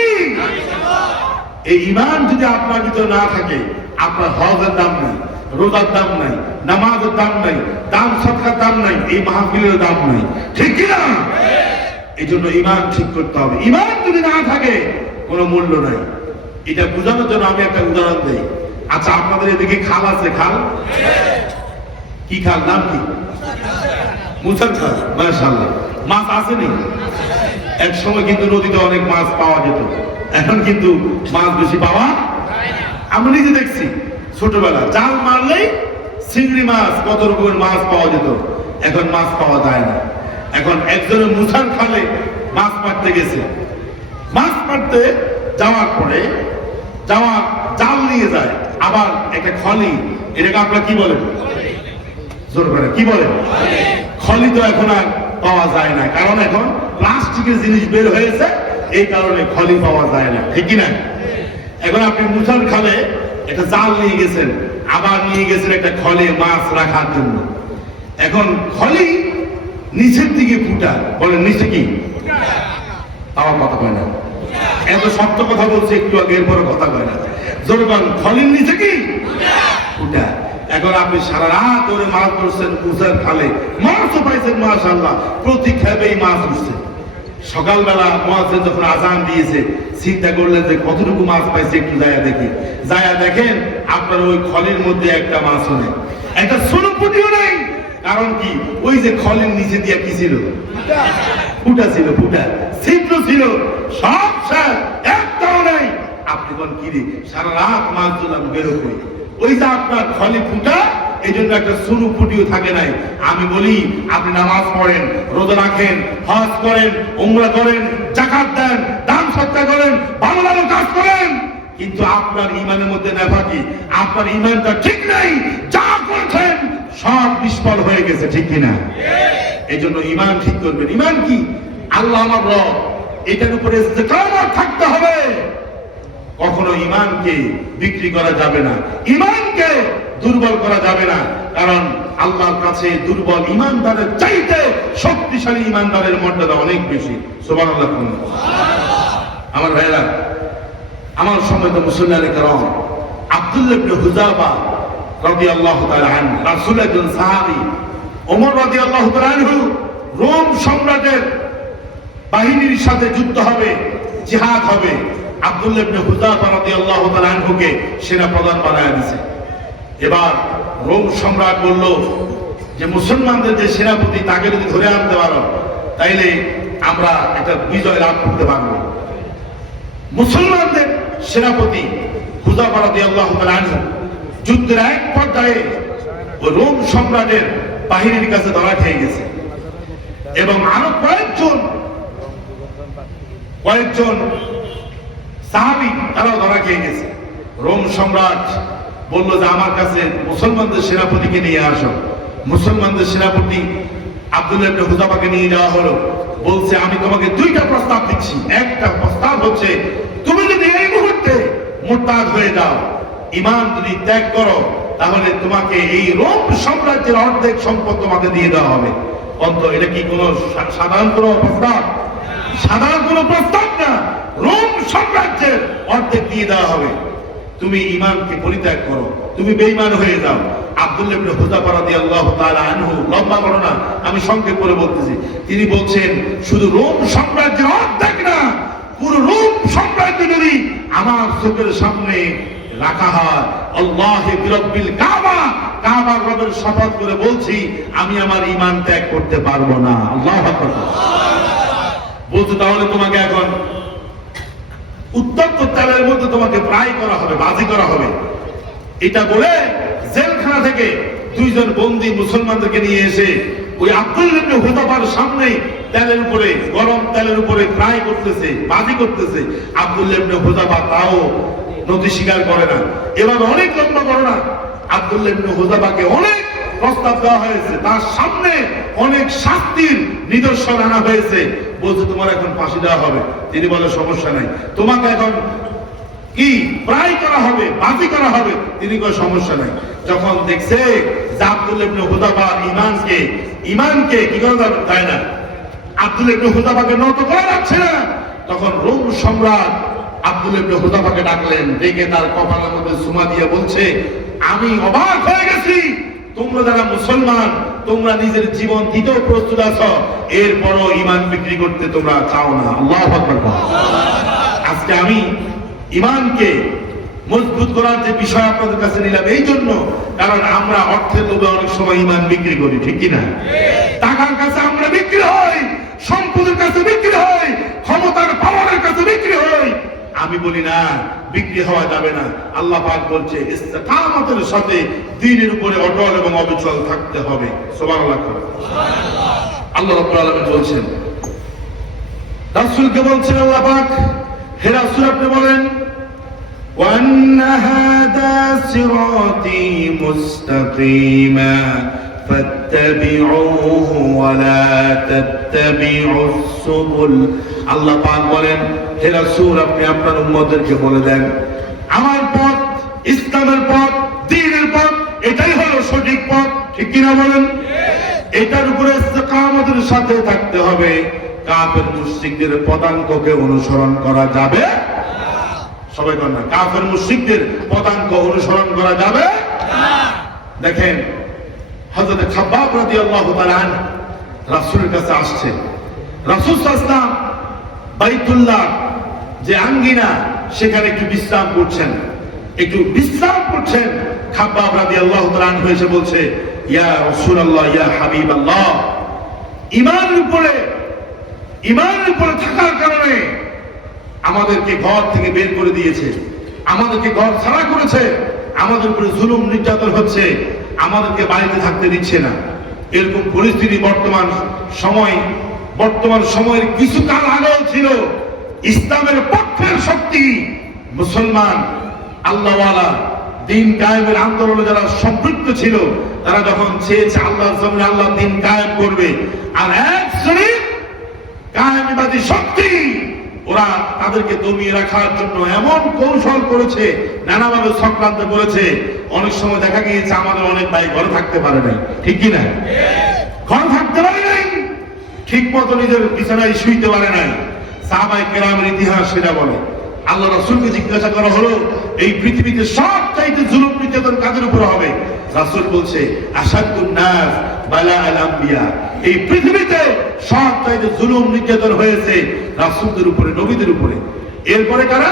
এই ঈমান যদি আপনার ভিতরে না থাকে, আপনার হজের দাম নাই, রোজার দাম নাই, নামাজের দাম নাই, দান সদকার দাম নাই, এই মাহফিলের দাম নাই, ঠিক কিনা? এই জন্য ঈমান ঠিক করতে হবে। ঈমান যদি না থাকে, কোনো মূল্য নাই। এটা বোঝানোর জন্য আমি একটা উদাহরণ দেই। আচ্ছা, আপনাদের এদিকে খাল আছে? খাল কি খাল? নাম কি? মুসার খাল। মাশাআল্লাহ, মাছ আসেনি? এক সময় কিন্তু নদীতে অনেক মাছ পাওয়া যেত, এখন কিন্তু মাছ বেশি পাওয়া। আমি নিজে দেখছি ছোটবেলা জাল মারলেই চিংড়ি মাছ, কত রকমের মাছ পাওয়া যেত, এখন মাছ পাওয়া যায় না। এখন একজনের মুসার খালে মাছ মারতে গেছে, মাছ মারতে যাওয়ার পরে জাল নিয়ে যায়, আবার একটা খলি, এটাকে আপনারা কি বলেন? জোর করে কি বলেন? খলি তো এখন আর পাওয়া যায় না, কারণ এখন প্লাস্টিকের জিনিস বের হয়েছে, এই কারণে খলি পাওয়া যায় না, ঠিক কিনা? এখন আপনি মুসার খালে একটা জাল নিয়ে গেছেন, আবার নিয়ে গেছেন একটা খলে মাছ রাখার জন্য। এখন খলি নিচের দিকে ফুটা, বলেন নিচে কি? তাও কথা কয় না, এত শক্ত কথা বলছে একটু আগে, এরপরে কথা কয় না। জোরকান খলির নিচে কি? ফুটা। এখন আপনি সারা রাত ধরে মাছ ধরছেন মুসার খালে, মাছও পাইছেন মাশাআল্লাহ, প্রতি খেপেই মাছ উঠছে। সকালবেলা মুয়াজ্জিন যখন আযান দিয়েছে, চিন্তা করলেন যে কতটুকু মাছ পাইছে, একটু যায়া দেখি। যায়া দেখেন আপনার ওই খলির মধ্যে একটা মাছও নেই, একটা সোনপুটিও নেই। কারণ কি? ওই যে খলির নিচে দিয়ে কি ছিল? ফুটা ছিল, ফুটা ছিদ্র ছিল, সব শেষ, একটাও নাই। আপনি কোন কি রে, সারা রাত মাছ ধরলাম বেরো করে, ওই যে আপনার খলি ফুটা, এই জন্য একটা সুরু ফুটিও থাকে নাই। আমি বলি, আপনি নামাজ পড়েন, রোজা রাখেন, হজ করেন, উমরা করেন, যাকাত দেন, দান সদকা করেন, ভালো ভালো কাজ করেন, কিন্তু আপনার ঈমানের মধ্যে নেফাকি, আপনার ঈমানটা ঠিক নাই, যা করছেন সব নিষ্ফল হয়ে গেছে, ঠিক কিনা? এই জন্য ঈমান ঠিক করবেন। ঈমান কি? আল্লাহ আমার রব, এটার উপরে ইস্তেকামত থাকতে হবে। কখনো ঈমানকে বিক্রি করা যাবে না, ঈমানকে দুর্বল করা যাবে না, কারণ আল্লাহর কাছে দুর্বল ঈমানদারের চাইতে শক্তিশালী ঈমানদারের মর্যাদা অনেক বেশি। সুবহানাল্লাহ। আমার ভাইরা, আমার সম্মানিত মুসলিম کرام, আব্দুল্লাহ ইবনে হুযাফা রাদিয়াল্লাহু তাআলা আনহু, রাসূলের একজন সাহাবী, ওমর রাদিয়াল্লাহু তাআলা আনহু, রোম সম্রাটের বাহিনীর সাথে যুদ্ধ হবে, জিহাদ হবে। আব্দুল্লাহ ইবনে হুযাফা রাদিয়াল্লাহু তাআলা আনহুকে সেনা প্রধান বানায় দিয়েছে। এবার রোম সম্রাট বলল যে মুসলমানদের যে সেনাপতি, তাকে যদি ধরে আনতে পারো তাইলে আমরা একটা বিজয় লাভ করতে পারবো। মুসলমানদের সেনাপতি হুযাফা রাদিয়াল্লাহু তাআলা আনহু যুদ্ধের এক পর্যায়ে ওই রোম সম্রাটের বাহিনীর কাছে ধরা খেয়ে গেছে, এবং আরো কয়েকজন সাহাবী তারাও ধরা খেয়ে গেছে। রোম সম্রাট বলল যে আমার কাছে মুসলমানদের সেনাপতিকে নিয়ে আসো। মুসলমানদের সেনাপতি আব্দুল্লাহ ইবনে হুযাফাকে নিয়ে যাওয়া হলো। বলছে, আমি তোমাকে দুইটা প্রস্তাব দিচ্ছি। একটা প্রস্তাব হচ্ছে, তুমি যদি এই মুহূর্তে মুরতাদ হয়ে যাও, ঈমান যদি ত্যাগ করো, তাহলে তোমাকে এই রোম সাম্রাজ্যের অর্ধেক সম্পদ তোমাকে দিয়ে দেওয়া হবে। অন্তত এটা কি কোনো সাধারণ কোনো প্রস্তাব? সাধারণ কোনো প্রস্তাব না। রোম সাম্রাজ্যের অর্ধেক দিয়ে দেওয়া হবে। তুমি ঈমানকে পরিত্যাগ করো, তুমি বেঈমান হয়ে যাও। আব্দুল্লাহ ইবনে হুযাফা রাদিয়াল্লাহু তাআলা আনহু, লম্বা ঘটনা, আমি সংক্ষেপ করে বলতেছি। তিনি বলছেন, শুধু রোম সাম্রাজ্যের অর্ধেক না, পুরো রোম সাম্রাজ্য যদি আমার চোখের সামনে রাখা হয়, আল্লাহি বিরাব্বিল কাবা, কাবার রবের শপথ করে বলছি, আমি আমার ঈমান ত্যাগ করতে পারবো না। আল্লাহু আকবার। বলতে তাহলে তোমাকে এখন উত্তপ্ত তেলের মধ্যে তোমাকে ফ্রাই করা হবে, ভাজি করা হবে। এটা বলে জেলখানা থেকে দুইজন বন্দী মুসলমানদেরকে নিয়ে এসে ওই আব্দুল্লাহ ইবনে হুযাফার সামনে তেলের উপরে, গরম তেলের উপরে ফ্রাই করতেছে, ভাজি করতেছে। আব্দুল্লাহ ইবনে হুযাফা তাও নতি স্বীকার করে না। এবার অনেক লম্বা ঘটনা। আব্দুল্লাহ ইবনে হুযাফাকে অনেক প্রস্তাব দেওয়া হয়েছে, তার সামনে অনেক শাস্তির নিদর্শন আনা হয়েছে। বলছে তোমার এখন ফাঁসি দেওয়া হবে। তিনি বলে সমস্যা নাই, তোমাকে এখন কি ফ্রাই করা হবে, ভাজি করা হবে। তিনি কয় সমস্যা নাই। যখন দেখছে যে আব্দুল্লাহ ইবনে হুযাফা ঈমানকে কি করা যায় না, আব্দুল্লাহ ইবনে হুযাফাকে নত করা যাচ্ছে না, তখন রোম সম্রাট আব্দুল্লাহ ইবনে হুযাফাকে ডাকলেন, ডেকে তার কপালের মধ্যে চুমা দিয়ে বলছে, আমি অবাক হয়ে গেছি, তোমরা যারা মুসলমান, তোমরা নিজের জীবন দিতেও প্রস্তুত আছো, এরপরও ঈমান বিক্রি করতে তোমরা চাও না। আল্লাহু আকবার। আজকে আমি ঈমানকে মজবুত করার যে বিষয় আপনাদের কাছে নিলাম এই জন্য, কারণ আমরা অর্থের লোভে অনেক সময় ঈমান বিক্রি করি, ঠিক কি না? টাকার কাছে আমরা বিক্রি হই, সম্পদের কাছে বিক্রি হই, ক্ষমতার পাওয়ারের কাছে বিক্রি হই। আমি বলি না, বিক্রি হওয়া যাবে না। আল্লাহ পাক বলছে ইস্তিকামতের সাথে দ্বীনের উপরে অটল এবং অবিচল থাকতে হবে। সুবহানাল্লাহ। আল্লাহ রাব্বুল আলামিন বলছেন, রাসূলকে বলছেন আল্লাহ পাক, হে রাসূল আপনি বলেন, وَأَنَّ هَذَا صِرَاطِي مُسْتَقِيمًا فَاتَّبِعُوهُ وَلَا تَتَّبِعُوا السُّبُلَ। আল্লাহ পাক বলেন, হে রাসূল আপনি আপনার উম্মতদেরকে বলে দেন, আমার পথ, ইসলামের পথ, দ্বীনের পথ, এটাই হলো সঠিক পথ, ঠিক কি না বলেন? এটার উপরে ইস্তিকামতের সাথে থাকতে হবে। কাফের মুশরিকদের পদাঙ্ককে অনুসরণ করা যাবে সবাই কর না, কাফের মুশরিকদের পদাঙ্ক অনুসরণ করা যাবে না। দেখেন হযরত খাব্বাব রাদিয়াল্লাহু তাআলা আনহু রাসূলের কাছে আসছে। রাসূল সাল্লাল্লাহু আলাইহি ওয়াসাল্লাম বাইতুল্লাহ যে আঙ্গিনা, সেখানে একটু বিশ্রাম করছেন, খাব্বাব রাদিয়াল্লাহু তাআলা আনহু এসে বলছে, ইয়া রাসূলুল্লাহ, ইয়া হাবিবাল্লাহ, ঈমানের উপরে থাকার কারণে আমাদেরকে ঘর থেকে বের করে দিয়েছে, আমাদেরকে ঘর ছাড়া করেছে, আমাদের উপরে জুলুম নির্যাতন হচ্ছে, আমাদেরকে বাড়িতে থাকতে দিচ্ছে না। এরকম পরিস্থিতি বর্তমান সময়ের কিছু কাল আগেও ছিল। ইসলামের পক্ষের শক্তি মুসলমান, আল্লাহওয়ালা, দিন কায়েমের আন্দোলনে যারা সম্পৃক্ত ছিল, তারা যখন চেয়েছে আল্লাহর জমিনে আল্লাহ দিন কায়েম করবে, আর এক শ্রেণীর কায়েমবাদী শক্তি ওরা তাদেরকে দমিয়ে রাখার জন্য এমন কৌশল করেছে, নানাভাবে চক্রান্ত করেছে। অনেক সময় দেখা গিয়েছে আমাদের অনেক ভাই ঘরে থাকতে পারে নাই, ঠিক কি না? ঘরে থাকতে পারে নাই, ঠিক মতো নিজের বিছানায় শুইতে পারে নাই। সাহাবায়ে কেরামের ইতিহাস সেটা বলে। আল্লাহ রাসূলকে জিজ্ঞাসা করা হলো, এই পৃথিবীতে সবচাইতে জুলুম নির্যাতন কাদের উপর হবে? রাসূল বলছে, আশাদুন নাস বালা আল আম্বিয়া। এই পৃথিবীতে সবচাইতে জুলুম নির্যাতন হয়েছে রাসূলদের উপরে, নবীদের উপরে। এরপরে কারা?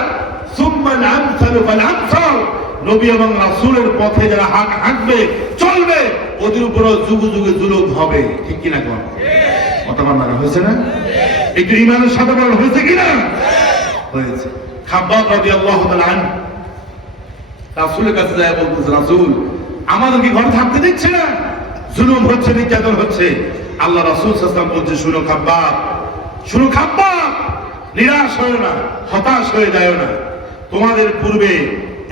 সুম্মাল আমসালু ফাল আমসাল। নবী এবং রাসূলের পথে যারা হাঁটবে, চলবে, ওদের উপরও যুগে যুগে জুলুম হবে, ঠিক কিনা? কোন কথা বলা হয়েছে না? একটু ঈমানের সাথে বলা হয়েছে কিনা? হয়েছে। খাব্বাব রাদিয়াল্লাহু তাআলা আনহু রাসূলের কাছে যায়, বলতেছে, রাসূল আমাদেরকে ঘরে থাকতে দিচ্ছে না, জুলুম হচ্ছে, নির্যাতন হচ্ছে। আল্লাহ রাসূল সাল্লাল্লাহু আলাইহি ওয়াসাল্লাম বলছে, শুনো খাব্বাব, নিরাশ হয়ো না, হতাশ হয়ে যায়ো না। তোমাদের পূর্বে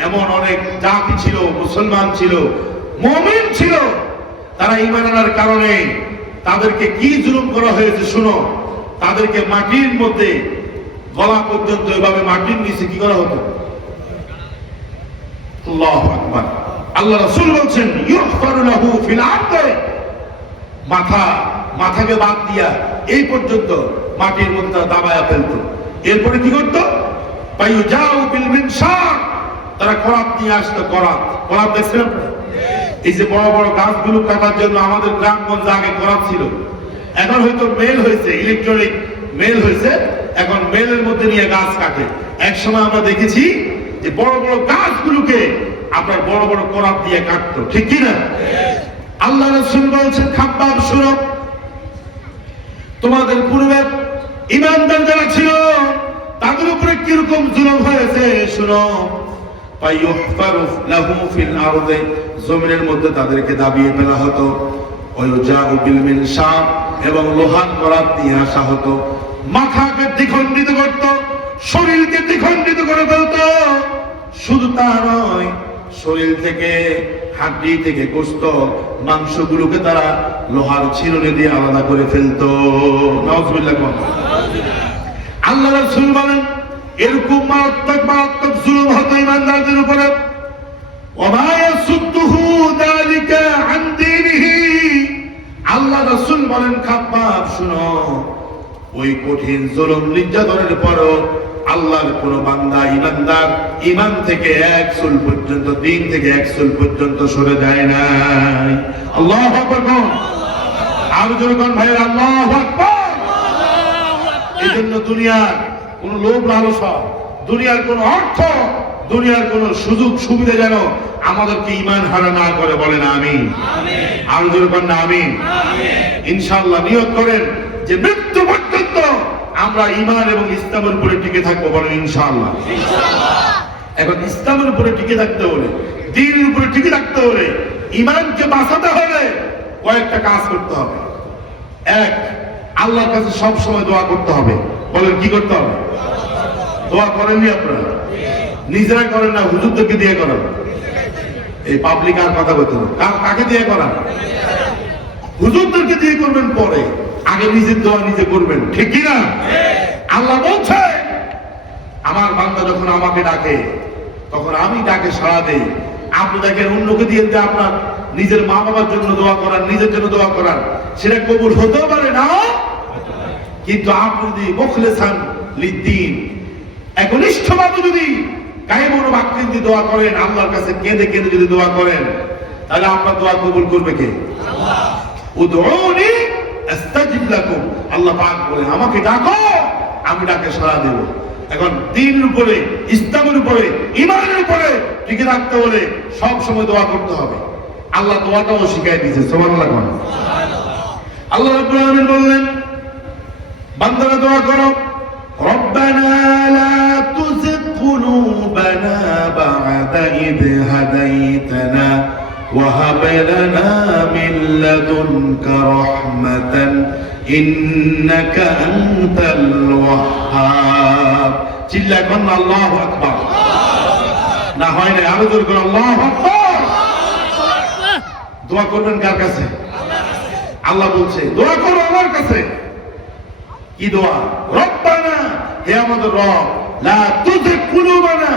এমন অনেক জাতি ছিল, মুসলমান ছিল, মুমিন ছিল, তারা ঈমান আনার কারণে তাদেরকে কি জুলুম করা হয়েছে শুনো। তাদেরকে মাটির মধ্যে গলা পর্যন্ত এভাবে মাটির নিচে কি করা হতো? আল্লাহু আকবার। আল্লাহ রাসূল বলছেন ইউগফারু লাহু ফিল আরদে, মাথাকে বাদ দিয়া এই পর্যন্ত মাটির মধ্যে দাবায়া ফেলতো। এরপরে কি করতো? ফায়ুজাউ বিল মিনশার, তারা করাত নিয়ে আসতো। করাত দেখছেন আপনারা? এই যে বড় বড় গাছগুলো কাটার জন্য আমাদের গ্রামগঞ্জে আগে করাত ছিল, এখন হয়তো মেল হয়েছে, ইলেকট্রনিক মেল হয়েছে, এখন মেলের মধ্যে নিয়ে গাছ কাটে। এক সময় আমরা দেখেছি যে বড় বড় গাছগুলোকে আপনার বড় বড় করাত দিয়ে কাটতো, ঠিক কি না? আল্লাহ রাসূল বলছেন খাব্বাব শুনো, তোমাদের পূর্বে ঈমানদার যারা ছিল তাদের উপরে কিরকম জুলুম হয়েছে শুনো। ফায়ুহফারু লাহু ফিল আরদে, জমিনের মধ্যে তাদেরকে দাবিয়ে ফেলা হতো। ওয়ায়ুজাউ বিল মিনশার, এবং লোহার করাত দিয়ে আসা হতো। মাথাকে দ্বিখণ্ডিত করত, শরীরকে দ্বিখণ্ডিত করে ফেলত। শুধু তা নয়, শরীর থেকে হাড্ডি থেকে গোশত মাংসগুলোকে তারা লোহার ছিলনি দিয়ে আলাদা করে ফেলতো। নাউযুবিল্লাহ। আল্লাহ রাসূল বলেন এরকম মারাত্মক জুলুম হতো ঈমানদারদের উপরে। ওমা ইয়াসুদ্দুহু যালিকা আন দীনিহি, আল্লাহ রাসূল বলেন খাব্বাব শুনো, ওই কঠিন জুলুম নির্যাতনের পরও আল্লাহর কোন বান্দা ঈমানদার ঈমান থেকে এক চুল পর্যন্ত, দিন থেকে এক চুল পর্যন্ত সরে যায় নাই। আল্লাহু আকবার। আর জোরে কোন ভাই আল্লাহু আকবার। এই জন্য দুনিয়ার কোন লোভ লালসা, দুনিয়ার কোন অর্থ, দুনিয়ার কোন সুযোগ সুবিধা যেন আমাদেরকে ঈমান হারা না করে, বলেন আমিন। আর জোরে কোন আমিন। ইনশাআল্লাহ নিয়ত করেন যে মৃত্যু পর্যন্ত আমরা ঈমান এবং ইসলামের উপরে টিকে থাকবো, বলেন ইনশাআল্লাহ। এখন ইসলামের উপরে টিকে থাকতে হলে, দ্বীনের উপরে টিকে থাকতে হলে, ঈমানকে বাঁচাতে হলে কয়েকটা কাজ করতে হবে। এক, আল্লাহর কাছে সব সময় দোয়া করতে হবে। বলেন কি করতে হবে? দোয়া করেননি আপনারা? নিজেরা করেন না, হুজুরদেরকে দিয়ে করেন? এই পাবলিক আর কথা বলতে হবে, কাকে দিয়ে করান? হুজুরদেরকে দিয়ে করবেন পরে, আগে নিজের দোয়া নিজে করবেন, ঠিক কি না? আল্লাহ বলছে আমার বান্দা যখন আমাকে ডাকে তখন আমি ডাকে সাড়া দেই। আপনি দেখেন অন্যকে দিয়ে আপনার নিজের মা বাবার জন্য দোয়া করান, নিজের জন্য দোয়া করান, সেটা কবুল হতেও পারে না। কিন্তু আপনি যদি মুখলিসান লিদ্দীন, একনিষ্ঠভাবে যদি কায়েমুন বাকৃতি দোয়া করেন, আল্লাহর কাছে কেঁদে কেঁদে যদি দোয়া করেন, তাহলে আপনার দোয়া কবুল করবে কে? উদউনি আস্তাজিব লাকুম, আল্লাহ পাক বলে আমাকে ডাকো, আমি ডাকে সাড়া দেব। এখন দ্বীনের উপরে, ইসলামের উপরে, ঈমানের উপরে টিকে রাখতে হলে সব সময় দোয়া করতে হবে। আল্লাহ দোয়াটাও শিখাই দিয়েছে, সুবহানাল্লাহ। আল্লাহ রাব্বুল আলামিন বললেন বান্দারা দোয়া করো, রব্বানা লা তুযিগ কুলুবানা বা'দা ইদ হাদাইতানা ওয়া হাব লানা মিন লাদুনকা রাহমাতান ইন্নাকা আনতাল ওয়াহ্হাব। চিল্লায় কোন আল্লাহু আকবার। না হয় না, আরো জোরে করে আল্লাহু আকবার। দোয়া করবেন কার কাছে? আল্লাহ বলছে দোয়া করো আমার কাছে। কি দোয়া? রব্বানা, হে আমাদের রব, লা তুযিগ কুলুবানা,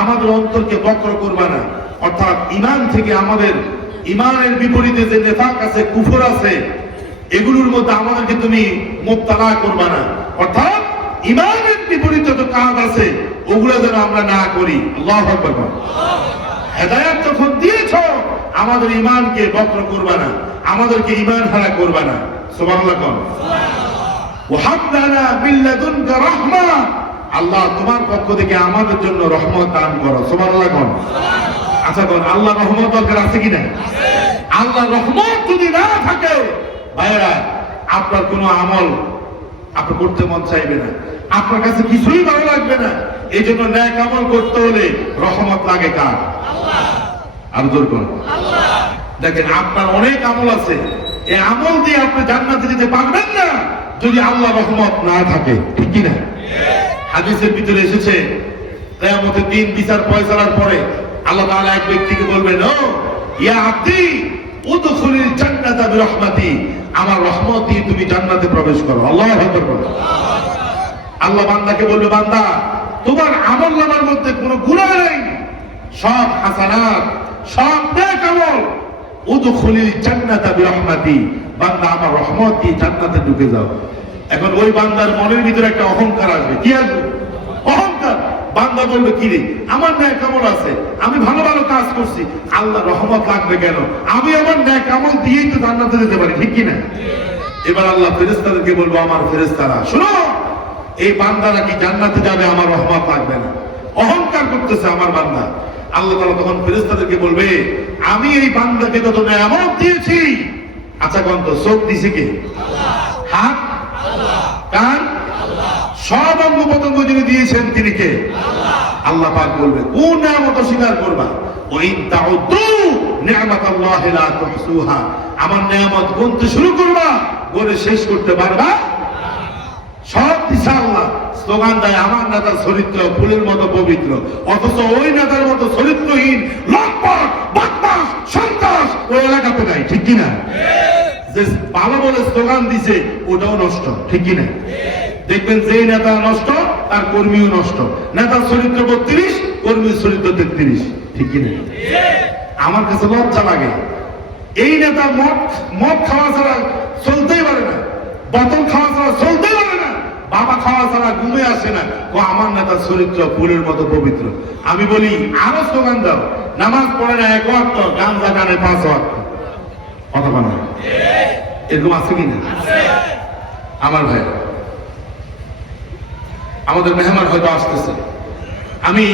আমাদের অন্তরকে বক্র করবা না। অর্থাৎ ঈমান থেকে আমাদের ঈমানের বিপরীতে যে নিফাক আছে, কুফর আছে, এগুলোর মধ্যে আমাদেরকে তুমি মুবতালা করবা না। অর্থাৎ ঈমানের বিপরীতে যত কাজ আছে ওগুলো যেন আমরা না করি। আল্লাহু আকবার। হেদায়েত যখন দিয়েছো আমাদের ঈমানকে বক্র করবা না, আমাদেরকে ঈমান হারা করবা না। সুবহানাল্লাহ। ওয়াহাব লানা মিন লাদুনকা রাহমা, আল্লাহ তোমার পক্ষ থেকে আমাদের জন্য রহমত দান করো। সুবহানাল্লাহ। আচ্ছা কোন আল্লাহ রহমত দরকার আছে কি না? আল্লাহ রহমত যদি না থাকে ভাইরা, আপনার কোনো আমল আপনি করতে মন চাইবে না, আপনার কাছে কিছুই ভালো লাগবে না। এই জন্য নেক আমল করতে হলে রহমত লাগে কার? আর জোর করুন। দেখেন আপনার অনেক আমল আছে, এই আমল দিয়ে আপনি জান্নাতে যেতে পারবেন না যদি আল্লাহ রহমত না থাকে, ঠিক কি না? হাদিসের ভিতরে এসেছে কিয়ামতের দিন বিচার ফয়সালার পরে আল্লাহ তাআলা এক ব্যক্তিকে বলবেন, ও ইয়া আব্দি উদখুলিল জান্নাতা বিরহমাতি, আমার রহমত দিয়ে তুমি জান্নাতে প্রবেশ করো। আল্লাহু আকবার। আল্লাহ বান্দাকে বলবে, বান্দা তোমার আমলনামার মধ্যে কোনো গুনাহ নেই, সব হাসানাত সব নেক আমল, উদখুলিল জান্নাতা বিরহমাতি, বান্দা আমার রহমত দিয়ে জান্নাতে ঢুকে যাও। এখন ওই বান্দার মনের ভিতরে একটা অহংকার আসবে। কি আসবে? অহংকার। বান্দা বলবে কি রে, আমার নেক আমল আছে, আমি ভালো ভালো কাজ করছি, আল্লাহ রহমত লাগবে কেন? আমি আমার নেক আমল দিয়েই তো জান্নাতে যেতে পারি, ঠিক কি না? এবার আল্লাহ ফেরেশতাদেরকে বলবো, আমার ফেরেশতারা শোনো, এই বান্দারা কি জান্নাতে যাবে? আমার রহমত লাগবে না। অহংকার করতেছে আমার বান্দা। আল্লাহ তাআলা তখন ফেরেশতাদেরকে বলবে, আমি এই বান্দাকে যত নেয়ামত দিয়েছি, আচ্ছা কোন তো চোখ দিছে কে? হাত, কান, সব অঙ্গ প্রত্যঙ্গ যিনি দিয়েছেন তিনি কে? আল্লাহ পাক বলবে, কোন নেয়ামত স্বীকার করবা? ওয়াইন তাউদ্দু নি'মাতাল্লাহি লা তুহসুহা, আমার নেয়ামত গুনতে শুরু করবা, গুনে শেষ করতে পারবা? সব দিশা আল্লাহ। স্লোগান দেয়, আমার নেতার চরিত্র ফুলের মতো পবিত্র, অথচ ওই নেতার মতো চরিত্রহীন লম্পট বদমাশ সন্ত্রাস ওই এলাকাতে নাই, ঠিক কিনা? যে ভালো বলে স্লোগান দিছে ওটাও নষ্ট, ঠিক কিনা? দেখবেন যে নেতা নষ্ট তার কর্মীও নষ্ট। নেতার চরিত্র 32, কর্মীর চরিত্র 33, ঠিক কিনা? আমার কাছে লজ্জা লাগে, এই নেতা মদ খাওয়া ছাড়া চলতেই পারে না, বোতল খাওয়া ছাড়া চলতেই পারে না, বাবা খাওয়া ছাড়া ঘুমে আসে না। ও আমার নেতার চরিত্র ফুলের মতো পবিত্র। আমি বলি আরো স্লোগান দাও, নামাজ পড়ে না 1 ওয়াক্ত, গাঁজা টানে 5 ওয়াক্ত, কথা বলে না? এরকম আছে কিনা? আমার ভাই, আমাদের মেহমান হয়তো আসতেছে, আমি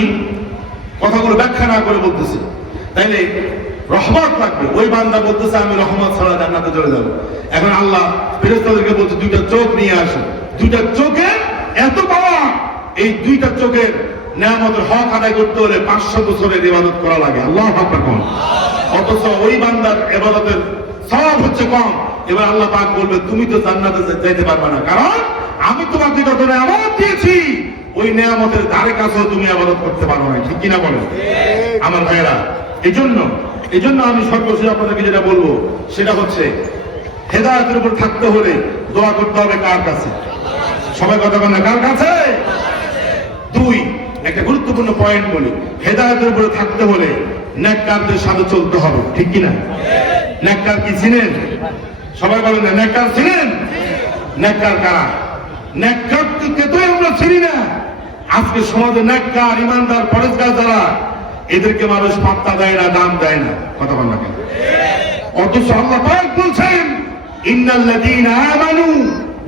কথাগুলো ব্যাখ্যা না করে বলতেছি, তাইলে রহমত লাগবে। ওই বান্দা বলতেছে আমি রহমত ছাড়া জান্নাতে চলে যাব। এখন আল্লাহ ফেরেশতাদেরকে বলছে 2টা চোখ নিয়ে আসো। 2টা চোখে এত পাওয়া, এই 2টা চোখের নেয়ামতের হক আদায় করতে হলে 500 বছরের ইবাদত করা লাগে। আল্লাহু আকবার কোন। অথচ ওই বান্দার ইবাদতের সওয়াব হচ্ছে কম। এবার আল্লাহ পাক বলবে, তুমি তো জান্নাতে যেতে পারবে না, কারণ আমি তোমাকে যত নেয়ামত দিয়েছি ওই নেয়ামতের ধারে কাছেও তুমি ইবাদত করতে পারো না, ঠিক কিনা বলেন? আমার ভাইরা, এই জন্য আমি সর্বশেষ আপনাদেরকে যেটা বলবো সেটা হচ্ছে, হেদায়েতের উপর থাকতে হলে দোয়া করতে হবে কার কাছে? সবাই কথা বলেন, কার কাছে? 2, একটা গুরুত্বপূর্ণ পয়েন্ট বলি, হেদায়েতের উপরে থাকতে হলে নেককারদের সাথে চলতে হবে, ঠিক কিনা? নেককার কি চিনেন? সবাই বলেন না, নেককার চিনেন? নেককার কারা? নেককারকে তো আমরা চিনি না। আজকে সমাজে নেককার, ইমানদার, পরেজগার যারা, এদেরকে মানুষ পাত্তা দেয় না, দাম দেয় না, কথা বল না কেন? অথচ আল্লাহ পাক বলছেন, ইন্নাল্লাযীনা আমানু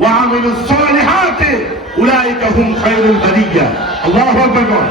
ওয়া আমিলুস সালিহাতি উলাইকা হুম খায়রুল বারিয়া। আল্লাহু আকবার।